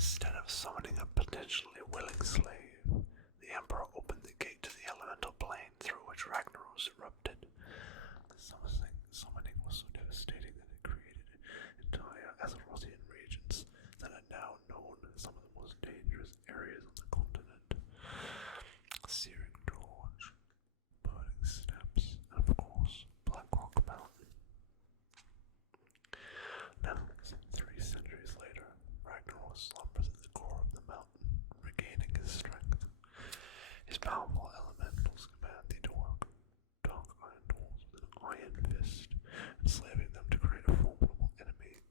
Instead of summoning a potentially willing slave, the Emperor opened the gate to the elemental plane through which Ragnaros erupted. The summoning was so devastating that it created entire Azerothian regions that are now known as some of the most dangerous areas on the continent. Searing Gorge, Burning Steppes, and of course, Black Rock Mountain. Now, some 3 centuries later, Ragnaros slumbers at the core of the mountain, regaining his strength. His powerful elementals command the dark iron dwarves with an iron fist, enslaving them to create a formidable enemy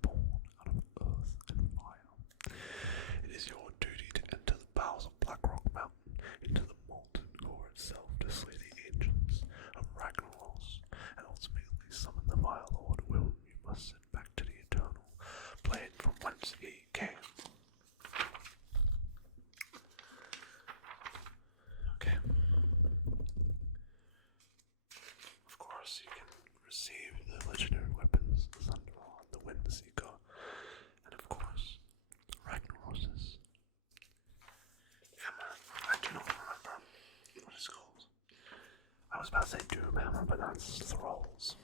born out of earth and fire. It is your duty to enter the bowels of Blackrock Mountain into the molten core itself to slay the agents of Ragnaros and ultimately summon the Fire Lord, whom you must send back to the Eternal plane from whence he came. Okay. Of course, you can receive the legendary weapons, the Thunderrod, the Windseeker, and of course, Ragnaros's hammer. I do not remember what it's called. I was about to say Doom Hammer, but that's Thralls.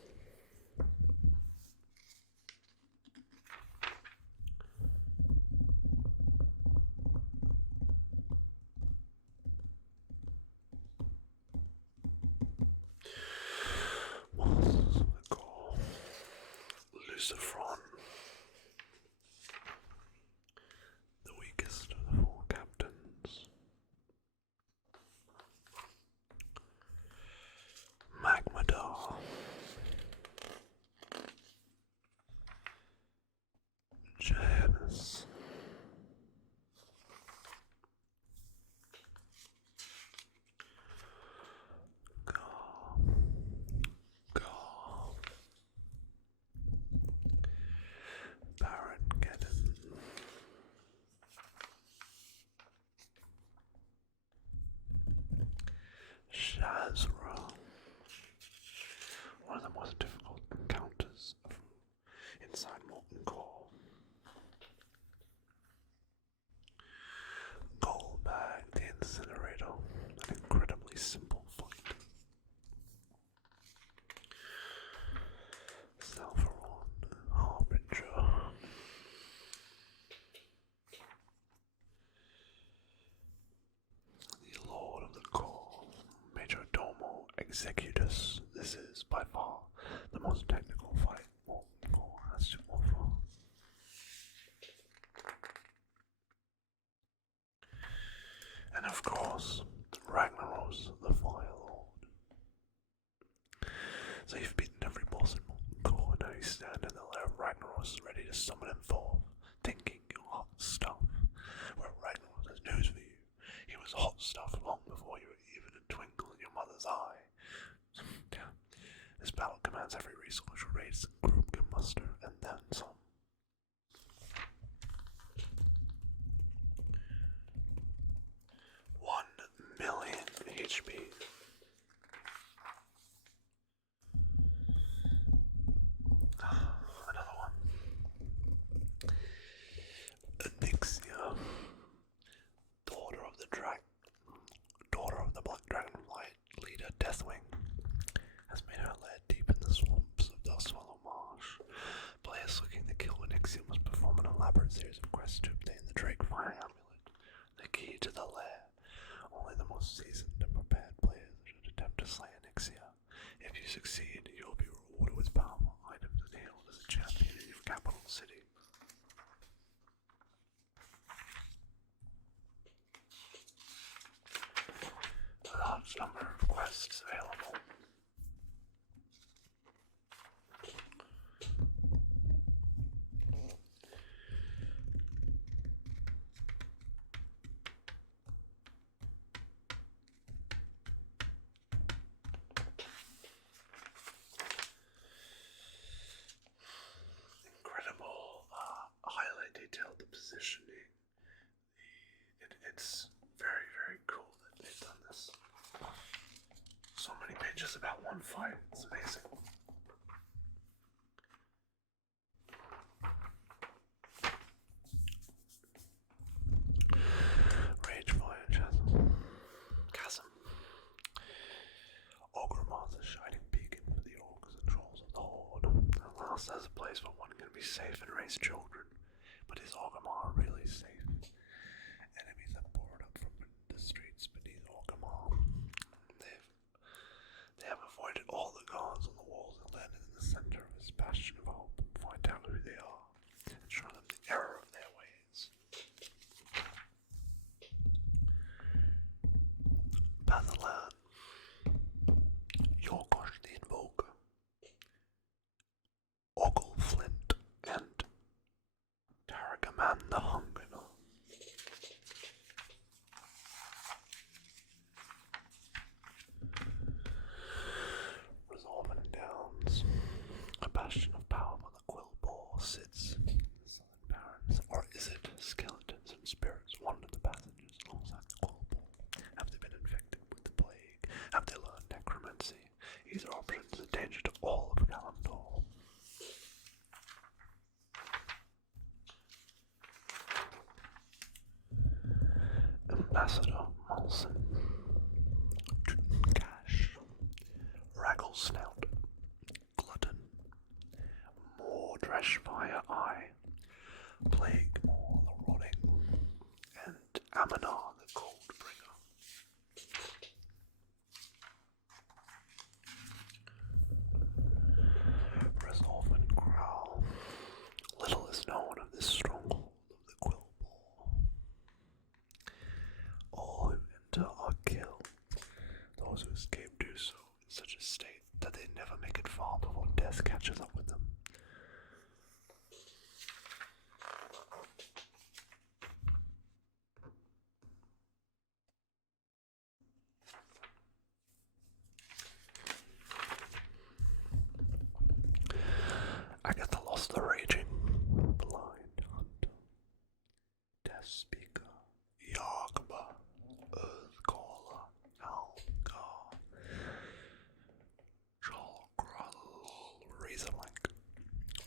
Lucifron, the weakest of the 4 captains. Magmadar, Janus, Baron Geddon, Shazra, one of the most difficult encounters inside Molten Core. Golbag the Incinerator, an incredibly simple fight. Salvaron, Harbinger. The Lord of the Core, Major Domo Executus. This is by far the most technical fight Molten Core has to offer. And of course, Ragnaros, the Fire Lord. So you've beaten every boss in Molten Core, now you stand in the lair of Ragnaros ready to summon him forth, thinking you're hot stuff. Well, Ragnaros has news for you. He was hot stuff long before you were even a twinkle in your mother's eye. This battle commands every resource your race and group can muster, and then some. $1,000,000 HP. Another one. Anixia, daughter of the Black Dragonflight leader Deathwing, has made her lair deep in the swamps of Dustswallow Marsh. Players looking to kill Anixia must perform an elaborate series of quests to obtain the Drake Fire Amulet, the key to the lair. Only the most seasoned and prepared players should attempt to slay Anixia. If you succeed, you will be rewarded with powerful items and hailed as a champion in your capital city. A large number of quests available. Incredible, highly detailed the positioning. It's very, very cool that they've done this. So many pages about one fight. It's amazing. safe and raise children, but is Orgrimmar really safe? Enemies are poured up from the streets beneath Orgrimmar. They have avoided all the guards on the walls and landed in the center of his bastion of hope. Find out who they are and show them the error of their ways. Bathalan, Yorgosh the Invoker, Ogle Flint, and Taragaman the Hungener. Resolven Downs, a bastion of power where the Quillbore sits in the southern barrens. Or is it skeletons and spirits wander the passages alongside the Quillbore? Have they been infected with the plague? Have they learned necromancy? These are options a danger to all of Kalimdor. Ambassador Molson, Cash, Ragglesnout, Glutton, Mordreshfire Eye, Plaguemore the Rotting, and Aminar the Coldbringer. Resolve and Growl. Little is known of this stronghold of the Quillbore. All who enter are killed. Those who escape do so in such a state that they never make it far before death catches up with them. Agatha lost the raging, blind hunter, death speaker, Yargba, Earthcaller, Algar, Jalgrul, Razorlank,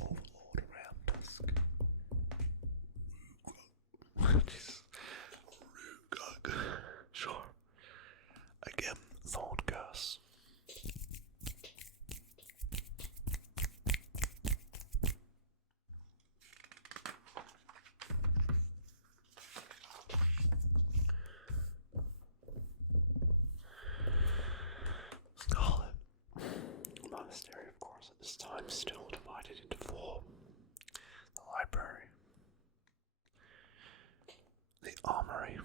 Overlord Ramtusk, Rugug, sure, again, Thorn Curse. Scarlet Monastery, of course, at this time still divided into four. The library, the armory,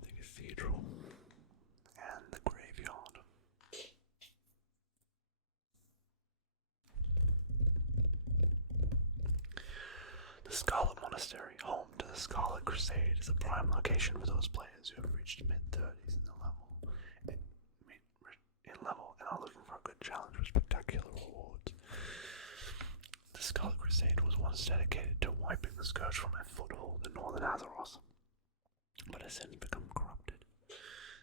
the cathedral, and the graveyard. The Scarlet Monastery, home to the Scarlet Crusade, is a prime location for those players who have reached mid-30s in level and are looking for a good challenge with spectacular rewards. The Scarlet Crusade was once dedicated to wiping the Scourge from a foothold in northern Azeroth, but has since become corrupted.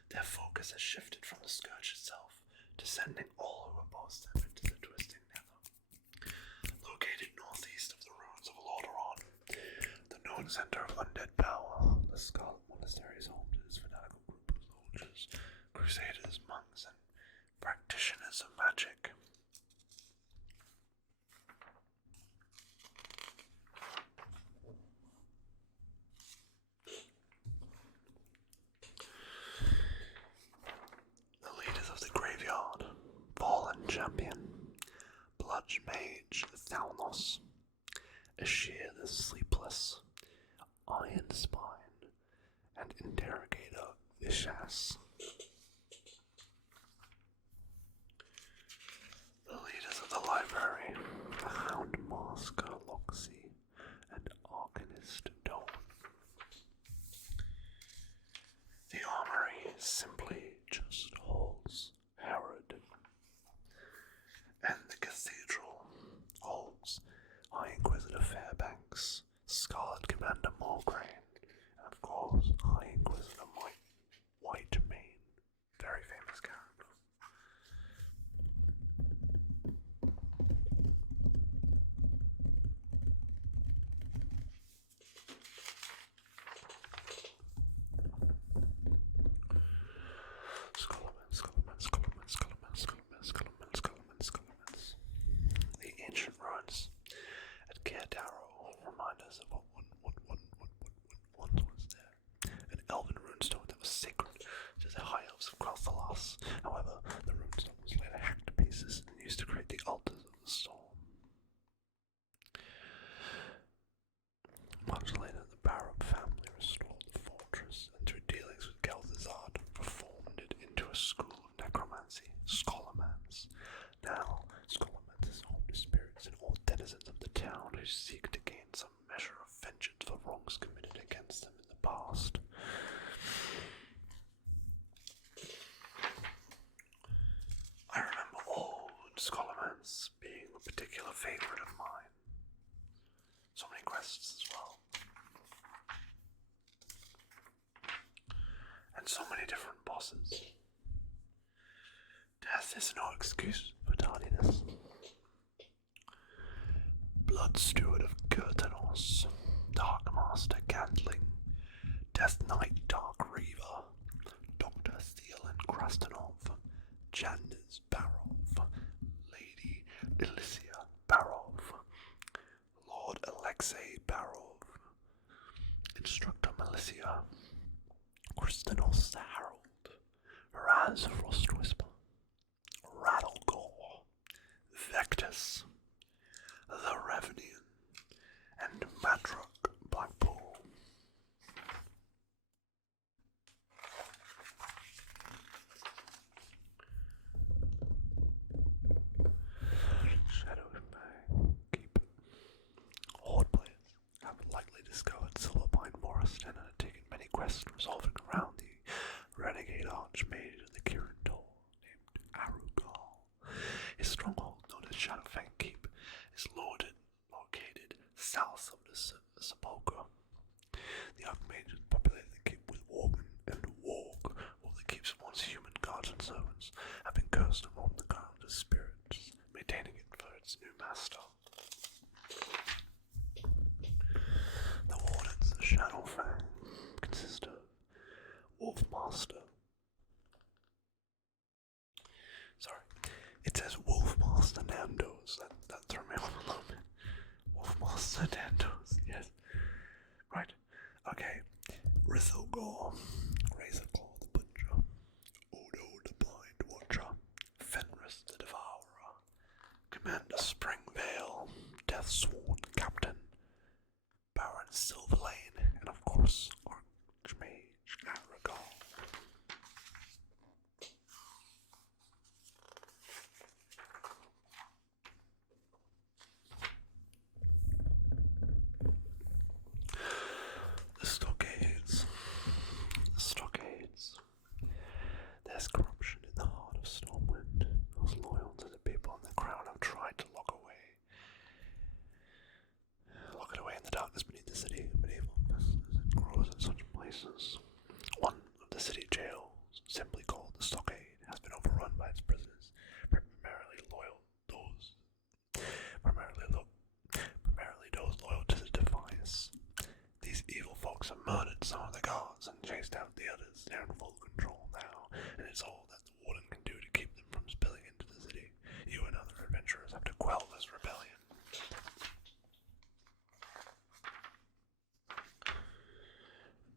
Their focus has shifted from the Scourge itself to sending all who oppose them into the Twisting Nether. Located northeast of the ruins of Lordaeron, the known center of undead power, the Scarlet Monastery is home to this fanatical group of soldiers, crusaders, monks, and practitioners of magic. The leaders of the graveyard: Fallen Champion, Bludge Mage Thalnos, Ashir the Sleepless, Iron Spine, and Interrogator Vishas. The leaders of the library: Houndmaster Loxy and Arcanist Dawn. The armory simply just holds Herod. And the cathedral holds High Inquisitor Fairbanks, Scarlet Commander Mulgrane, and of course High Inquisitor Whitemane. Very famous character. The ancient ruins. Darrow remind us of what once was there. An elven runestone that was sacred to the high elves of Quel'Thalas. However, the runestone was later hacked to pieces and used to create the altars of the storm. Much later, the Baruch family restored the fortress and through dealings with Kel'Thuzad reformed it into a school of necromancy, Scholomance. Now, Scholomance is home to spirits and all denizens of the town who seek to gain some measure of vengeance for wrongs committed against them in the past. I remember old Scholomance being a particular favorite of mine. So many quests as well. And so many different bosses. Death is no excuse for tardiness. Blood Steward of Kurtanos, Dark Master Gantling, Death Knight Dark Reaver, Dr. Thielen Krastanov, Jandis Barov, Lady Elysia Barov, Lord Alexei Barov, Instructor Milicia, Kristanos the Herald, Raz Frostwhisper, Rattlegore, Vectus, the Revenian, and Matrock Blackpool. Shadowfang Keep. Horde players have likely discovered Silverpine Forest and undertaken many quests revolving around the renegade archmage of the Kirin Tor named Arugal. His stronghold, known as Shadowfang Keep, is located south of the Sepulchre. The archmage populated the keep with Worgen and Warg, while the keep's once human guards and servants have been cursed and roamed the ground as spirits, maintaining it for its new master. The wardens of Shadowfang consist of Wolfmaster. Sorry, it says Wolfmaster Nandos. That threw me off a little bit. Wolfmaster Nandos, yes. Right, okay. Rithogor, Razorclaw the Butcher, Odo the Blind Watcher, Fenris the Devourer, Commander Springvale, Deathsworn Captain, Baron Silverlane, and of course, Archmage Arugal. The stockades. There's corruption in the heart of Stormwind. Those loyal to the people in the crown have tried to lock it away in the darkness beneath the city. But evil festers and grows in such places. One of the city jails, simply called the Stockade, has been overrun by its prisoners, primarily those loyal to the Defiance. These evil folks have murdered some of the guards and chased out the others. They're in full control now, and it's all that the warden can do to keep them from spilling into the city. You and other adventurers have to quell this rebellion.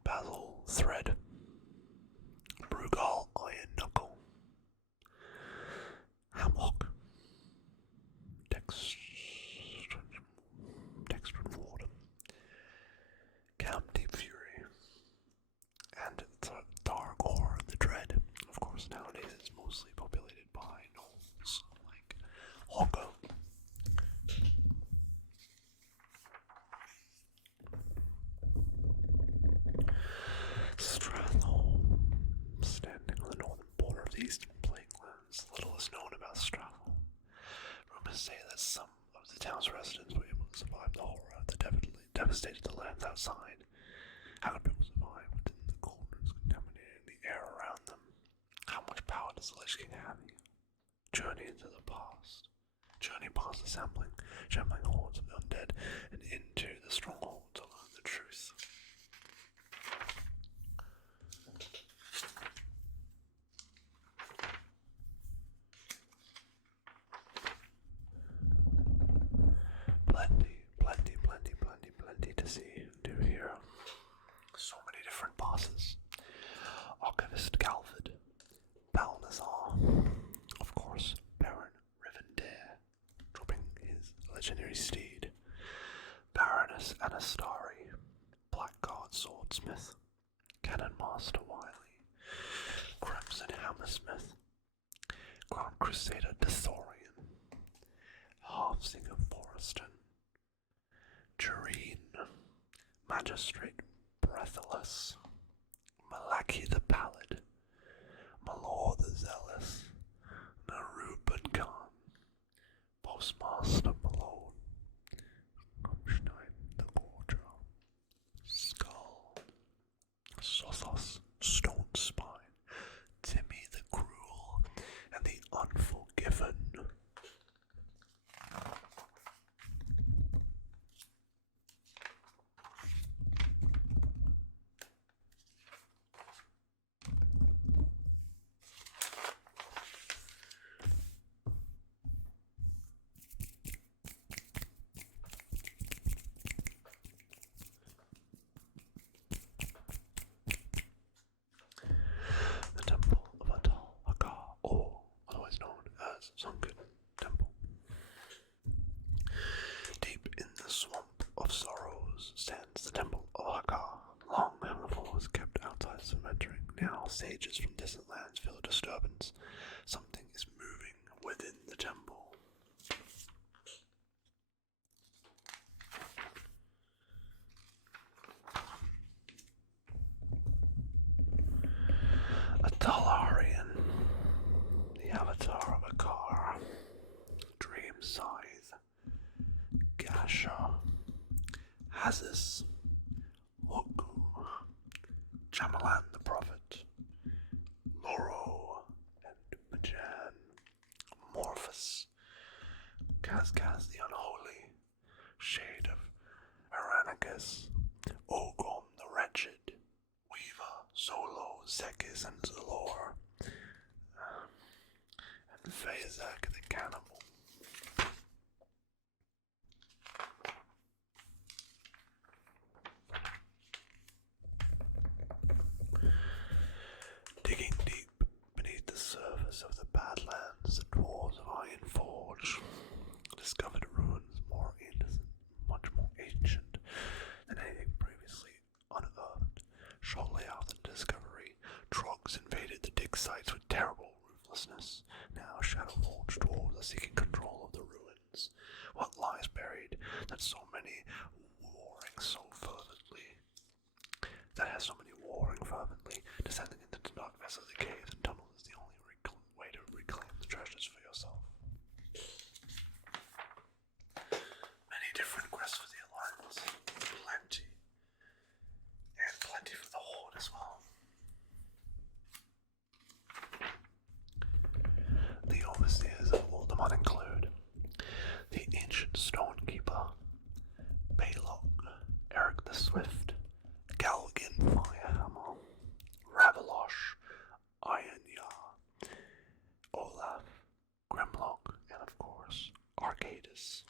Basil Thread, Brugal Iron Knuckle, Hamlock, Dextron Ward, Camp Deep Fury, and Thargor the Dread. Of course, nowadays it's mostly populated by gnolls like Hoggo. Strathhole, standing on the northern border of the eastern Plaguelands. Little is known about Strathhole. Rumors say that some of the town's residents were able to survive the horror that devastated the lands outside. How could people survive within the cauldrons contaminating the air around them? How much power does the Lich King have? Journey into the past. Journey past the shambling hordes of the undead and into the stronghold to learn the truth. Plenty legendary steed. Baroness Anastari, Blackguard Swordsmith, Cannon Master Wiley, Crimson Hammersmith, Grand Crusader Dethorian, Half-Singer Forreston, Jareen, Magistrate Breathless, Malaki the Pallid, Malor the Zealous, Naruban Khan, Postmaster Malone, Krumstein the Gorger, Skull, Sothos, Stone Spine, Timmy the Cruel, and the Unforgiven. The Temple of Atal Hakar, or otherwise known as Sunken Temple. Deep in the swamp of sorrows stands the Temple of Hakar. Long before was kept outside from entering. Now sages from distant lands feel a disturbance. Something is moving within the temple. A Talarian, the avatar of Akar, Dream Scythe, Gasha, Hazis, Woku, Jamalan the Prophet, Loro and Majan, Morphus, Kazkaz the Unholy, Shade of Aranicus, Ogom the Wretched, Weaver, Solo, Zekis and Zalor, and Fazak the Cannibal. Digging deep beneath the surface of the Badlands, the dwarves of Iron Forge discovered ruins much more ancient than anything previously unearthed. Shortly after the discovery, Trogs invaded the dig sites with terrible ruthlessness. Now Shadow Forge dwarves are seeking control of the ruins. What lies buried that has so many warring fervently, descending into the dark vessels of the caves and tunnels is the only way to reclaim the treasures for yourself. Many different quests for the Alliance. Plenty. And plenty for the Horde as well. The overseers of Voldemort include the Ancient Stonekeeper, Balog, Eric the Swift, Galgan Firehammer, Ravelosh, Ironya, Olaf, Grimlock, and of course, Arcadis.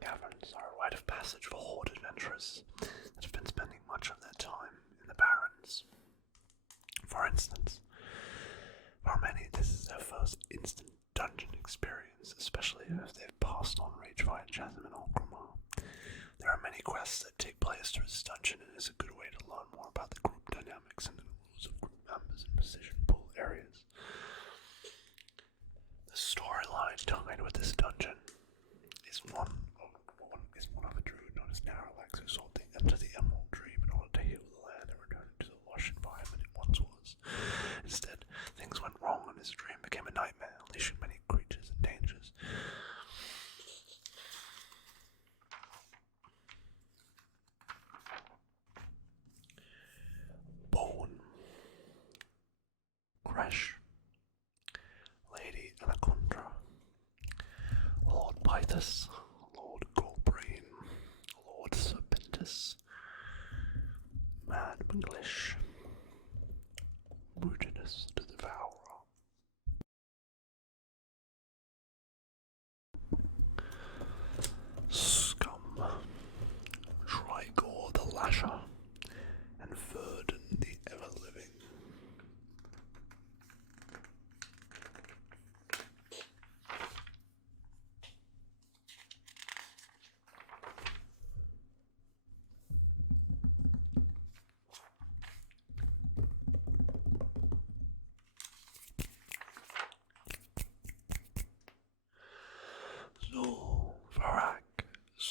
Caverns are a rite of passage for Horde adventurers that have been spending much of their time in the Barrens. For instance, for many this is their first instant dungeon experience, especially if they've passed on Ragefire, Chasm, and Orgrimmar. There are many quests that take place through this dungeon, and is a good way to learn more about the group dynamics and the rules of group members in precision pull areas. The storyline tied with this dungeon is one of a druid known as Naralax who sought to enter the Emerald Dream in order to heal the land and return it to the lush environment it once was. Instead, things went wrong and his dream became a nightmare, unleashing many creatures and dangers. Kresh, Lady Anaconda, Lord Pythus, Lord Goldbrain, Lord Serpentis, Mad English, Mutinous the Devourer, Scum, Trigor the Lasher, and Verdun the Ever-Living.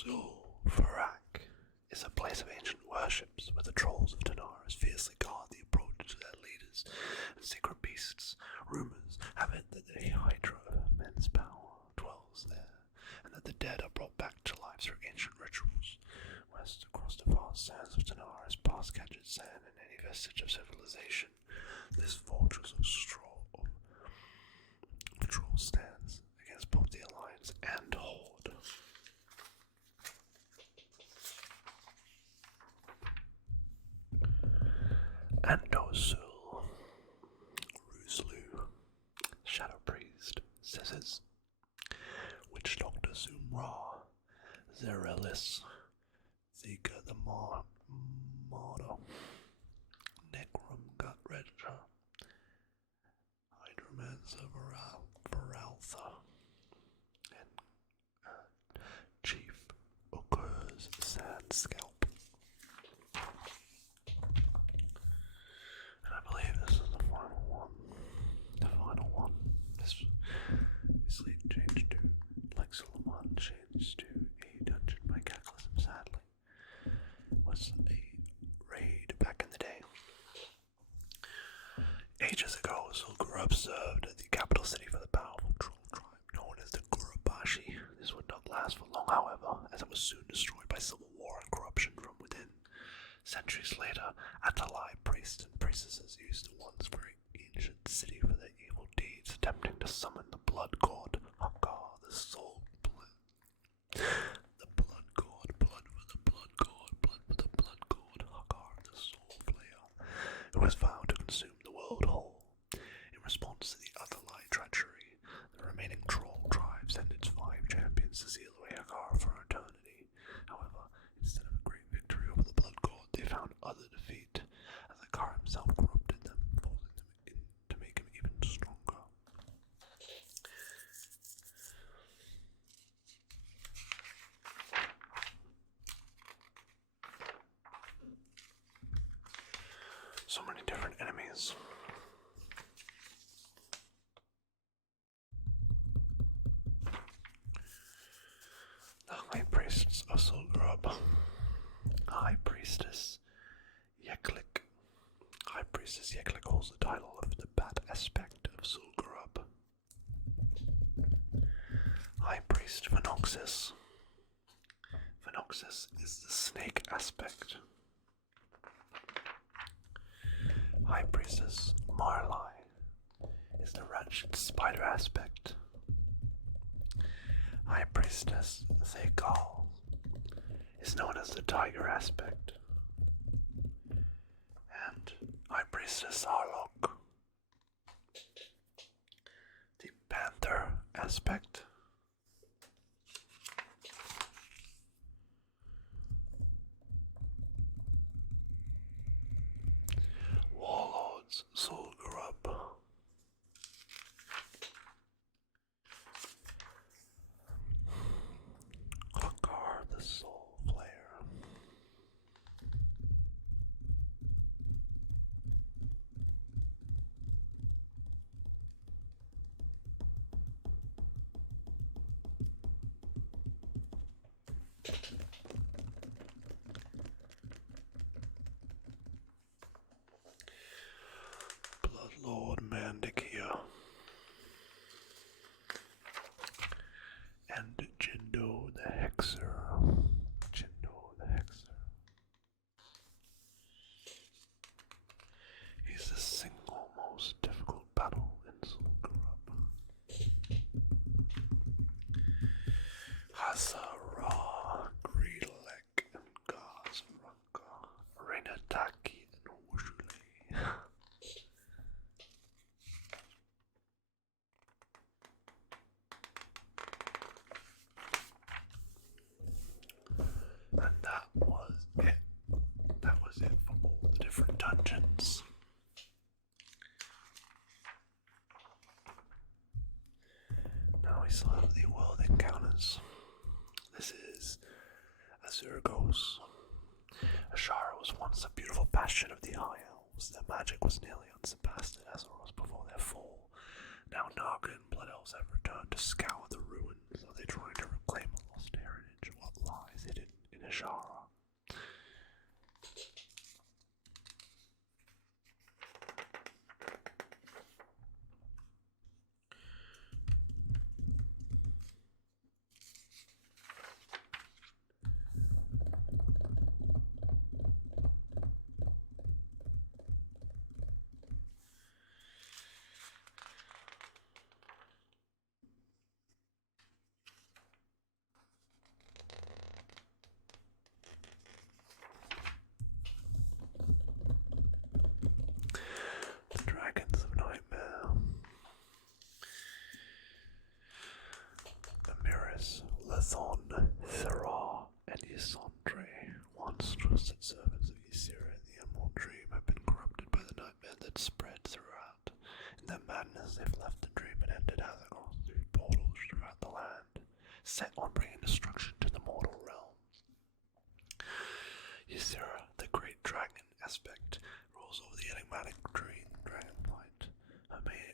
Zul'Farrak is a place of ancient worships where the trolls of Tanaris fiercely guard the approach to their leaders and secret beasts. Rumors have it that the Hydra of immense power dwells there, and that the dead are brought back to life through ancient rituals. West across the vast sands of Tanaris, past Gadget Sand and any vestige of civilization, this fortress of troll stands against both the Alliance and Horde. Andosul, Ruslu, Shadow Priest, Scissors, Witch Doctor Zumra, Zerelis, Zika the Mardo, Necrum Gutredger, Hydromancer Varaltha, and Chief Occurs Sand Scalp. And I believe this is the final one. The final one. This obviously changed to, like Suleiman changed to a dungeon by Cataclysm, sadly. Was a raid back in the day. Ages ago, Zul'Gurub served as the capital city for the powerful troll tribe known as the Gurubashi. This would not last for long, however, as it was soon destroyed by civil war and corruption from within. Centuries later, Atalai priests and priestesses used the once very ancient city for their evil deeds, attempting to summon the blood god Hakar, the soul blood. The blood god, blood for the blood god, blood for the blood god Hakar, the soul player, who was vowed to consume the world whole. In response to the Atalai treachery, the remaining troll tribe sent its 5 champions to seal away Hakar for eternity. However, instead of a great victory over the blood god, they found other defeat, as Hakar himself corrupted them, forcing them to make him even stronger. So many different enemies. The High Priests of Zul'Gurub. High Priestess Yeklik. High Priestess Yeklik holds the title of the Bat aspect of Zul'Gurub. High Priest Phenoxys. Phenoxys is the snake aspect. High Priestess Marlai is the wretched spider aspect. High Priestess Thekal is known as the tiger aspect. And High Priestess Harlock, the panther aspect. Warlords Zul'Gurub. Hakar the Soul Player. legends. Now we saw the world encounters. This is Azurgos. Ashara was once a beautiful bastion of the High Elves. Their magic was nearly unsurpassed in Azeroth before their fall. Now Naga and Blood Elves have returned to scour the ruins. Are they trying to reclaim a lost heritage? What lies hidden in Ashara? The Dragons of Nightmare. Amiris, Lathon, Thera, and Ysandre, once trusted servants of Ysera in the Emerald Dream, have been corrupted by the nightmare that spread throughout. In their madness, they've left the dream and entered Azeroth through portals throughout the land, set on bringing destruction to the mortal realm. Ysera, the great dragon aspect, rules over the enigmatic dream dragonflight.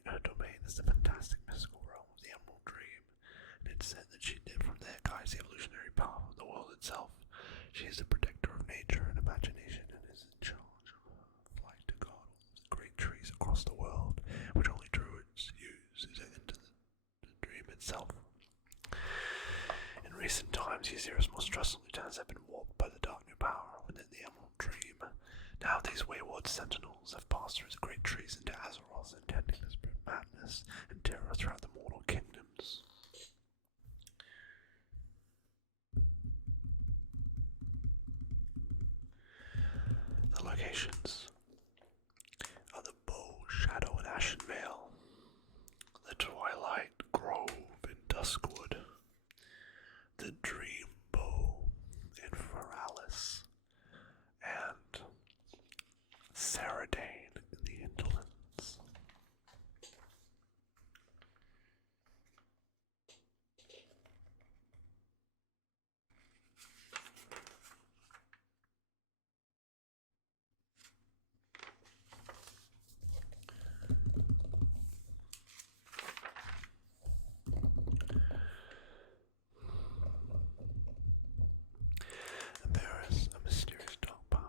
Her domain is the fantastic mystical realm of the Emerald Dream, and it's said that she did from there guides the evolutionary power of the world itself. She is the protector of nature and imagination and is in charge of her flight to guard all the great trees across the world, which only druids use to enter the dream itself. In recent times, Ysera's most trusted lieutenants have been warped by the dark new power within the Emerald Dream. Now these wayward sentinels have passed through the great trees into Azeroth, intending to spread madness and terror throughout the mortal kingdoms. The locations are the Bow, Shadow, and Ashen Vale, the Twilight Grove in Duskwood, the Dream Bow in Feralis, and Saradane in the Indolence. And there is a mysterious dark power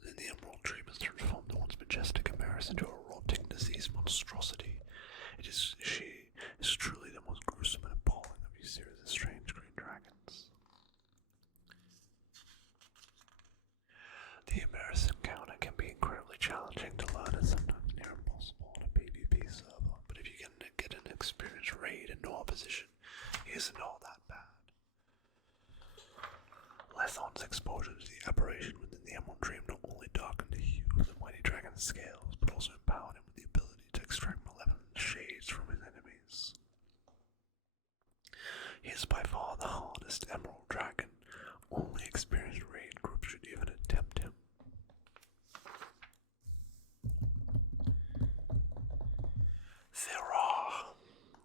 within the Emerald Dream has transformed the once majestic Amiris into a rotting, diseased monstrosity. She is truly the most gruesome and appalling of Ysera's strange green dragons. The Amiris encounter can be incredibly challenging to learn and sometimes near impossible on a PvP server, but if you can get an experienced raid and no opposition, he isn't all that bad. Lethon's exposure to the aberration within the Emerald Dream not only darkened the hue of the mighty dragon's scales, but also empowered him with the ability to extract malevolent shades from his enemies. He is by far the hardest Emerald Dragon. Only experienced raid groups should even attempt him. Thera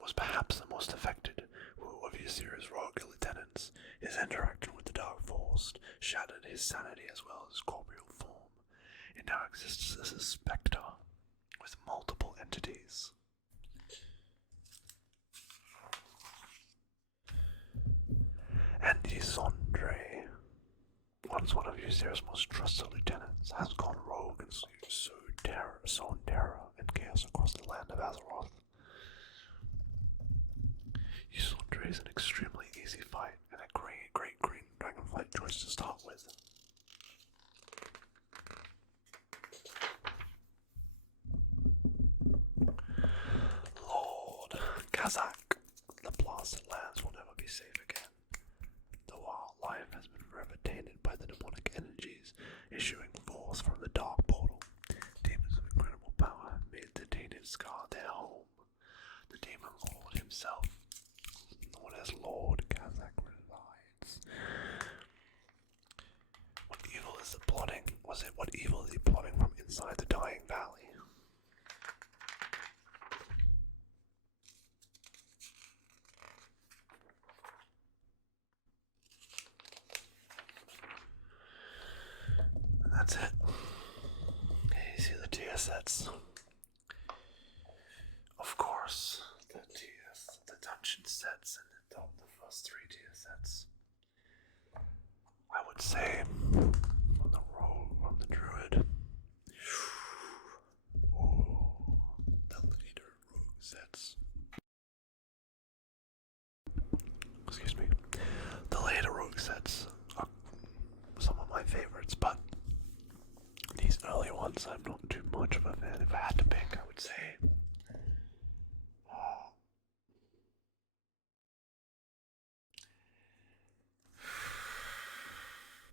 was perhaps the most affected of Ysera's rogue lieutenants. His interaction with the Dark Force shattered his sanity as well as corporeal form. It now exists as a spectre with multiple entities. And Ysandre, once one of Ysera's most trusted lieutenants, has gone rogue and sown terror and chaos across the land of Azeroth. Ysandre is an extremely easy fight and a great green dragonflight choice to start with. Lord Kazakh, the blasted lands will never be safe again. The wildlife has been forever tainted by the demonic energies issuing forth from the dark portal. Demons of incredible power have made the tainted scar their home. The demon lord himself, known as Lord Kazakh, resides. What evil is it plotting? Was it what evil is he plotting from inside the dying valley? And that's it. You see the tier sets. Of course, the dungeon sets and the first 3 tier sets. I would say on the rogue, on the druid. Oh, the later rogue sets. Excuse me. The later rogue sets are some of my favorites, but these early ones I'm not too much of a fan. If I had to pick, I would say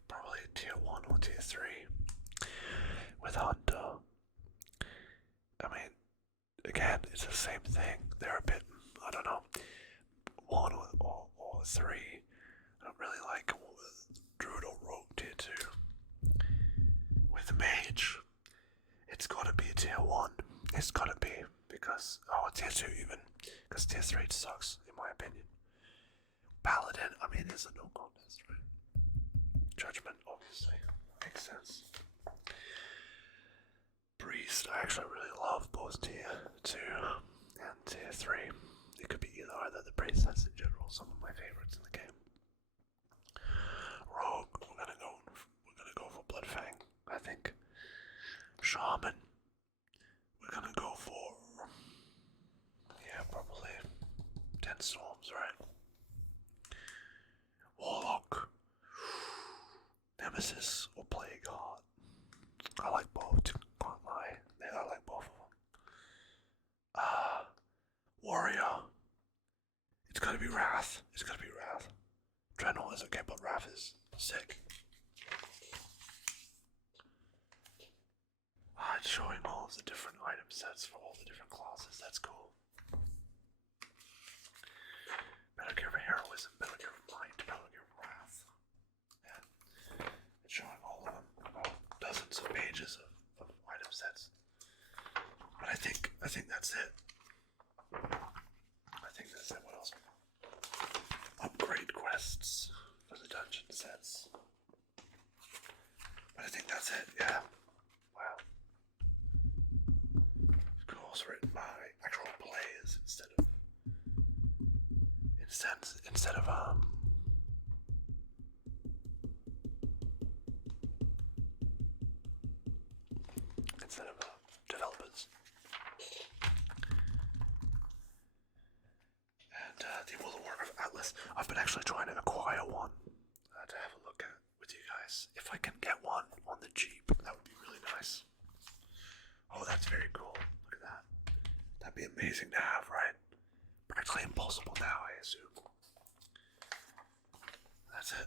probably tier 1 or tier 3 with Hunter. I mean, again, it's the same thing. They're a bit, I don't know, 1 or 3. I don't really like Druid or Rogue tier 2. With Mage, it's gotta be tier 1. It's gotta be, because, tier 2 even, because tier 3 sucks, in my opinion. Paladin, I mean, it's a no contest, right? Judgment, obviously, makes sense. Priest, I actually really love both tier 2 and tier 3. It could be either the priest sets in general, some of my favorites in the game. Rogue, we're gonna go for Bloodfang, I think. Shaman, we're gonna go for, yeah, probably 10 Storms, right? Warlock, Nemesis, or Plague Heart. I like both, can't lie. Yeah, I like both of them. Warrior, it's gotta be Wrath. It's gotta be Wrath. Dreadnought is okay, but Wrath is sick. It's showing all of the different item sets for all the different classes. That's cool. Better Gear of Heroism, Better Gear of Might, Better Gear of Wrath. And it's showing all of them. Dozens of pages of item sets. But I think that's it. I think that's it. What else? Upgrade quests for the dungeon sets. But I think that's it, yeah. Wow. Course written by actual players instead of developers. And the World of Warcraft Atlas. I've been actually trying to acquire one to have a look at with you guys. If I can get one on the Jeep, that would be really nice. Oh, that's very cool. Look at that. That'd be amazing to have, right? Practically impossible now, I assume. That's it.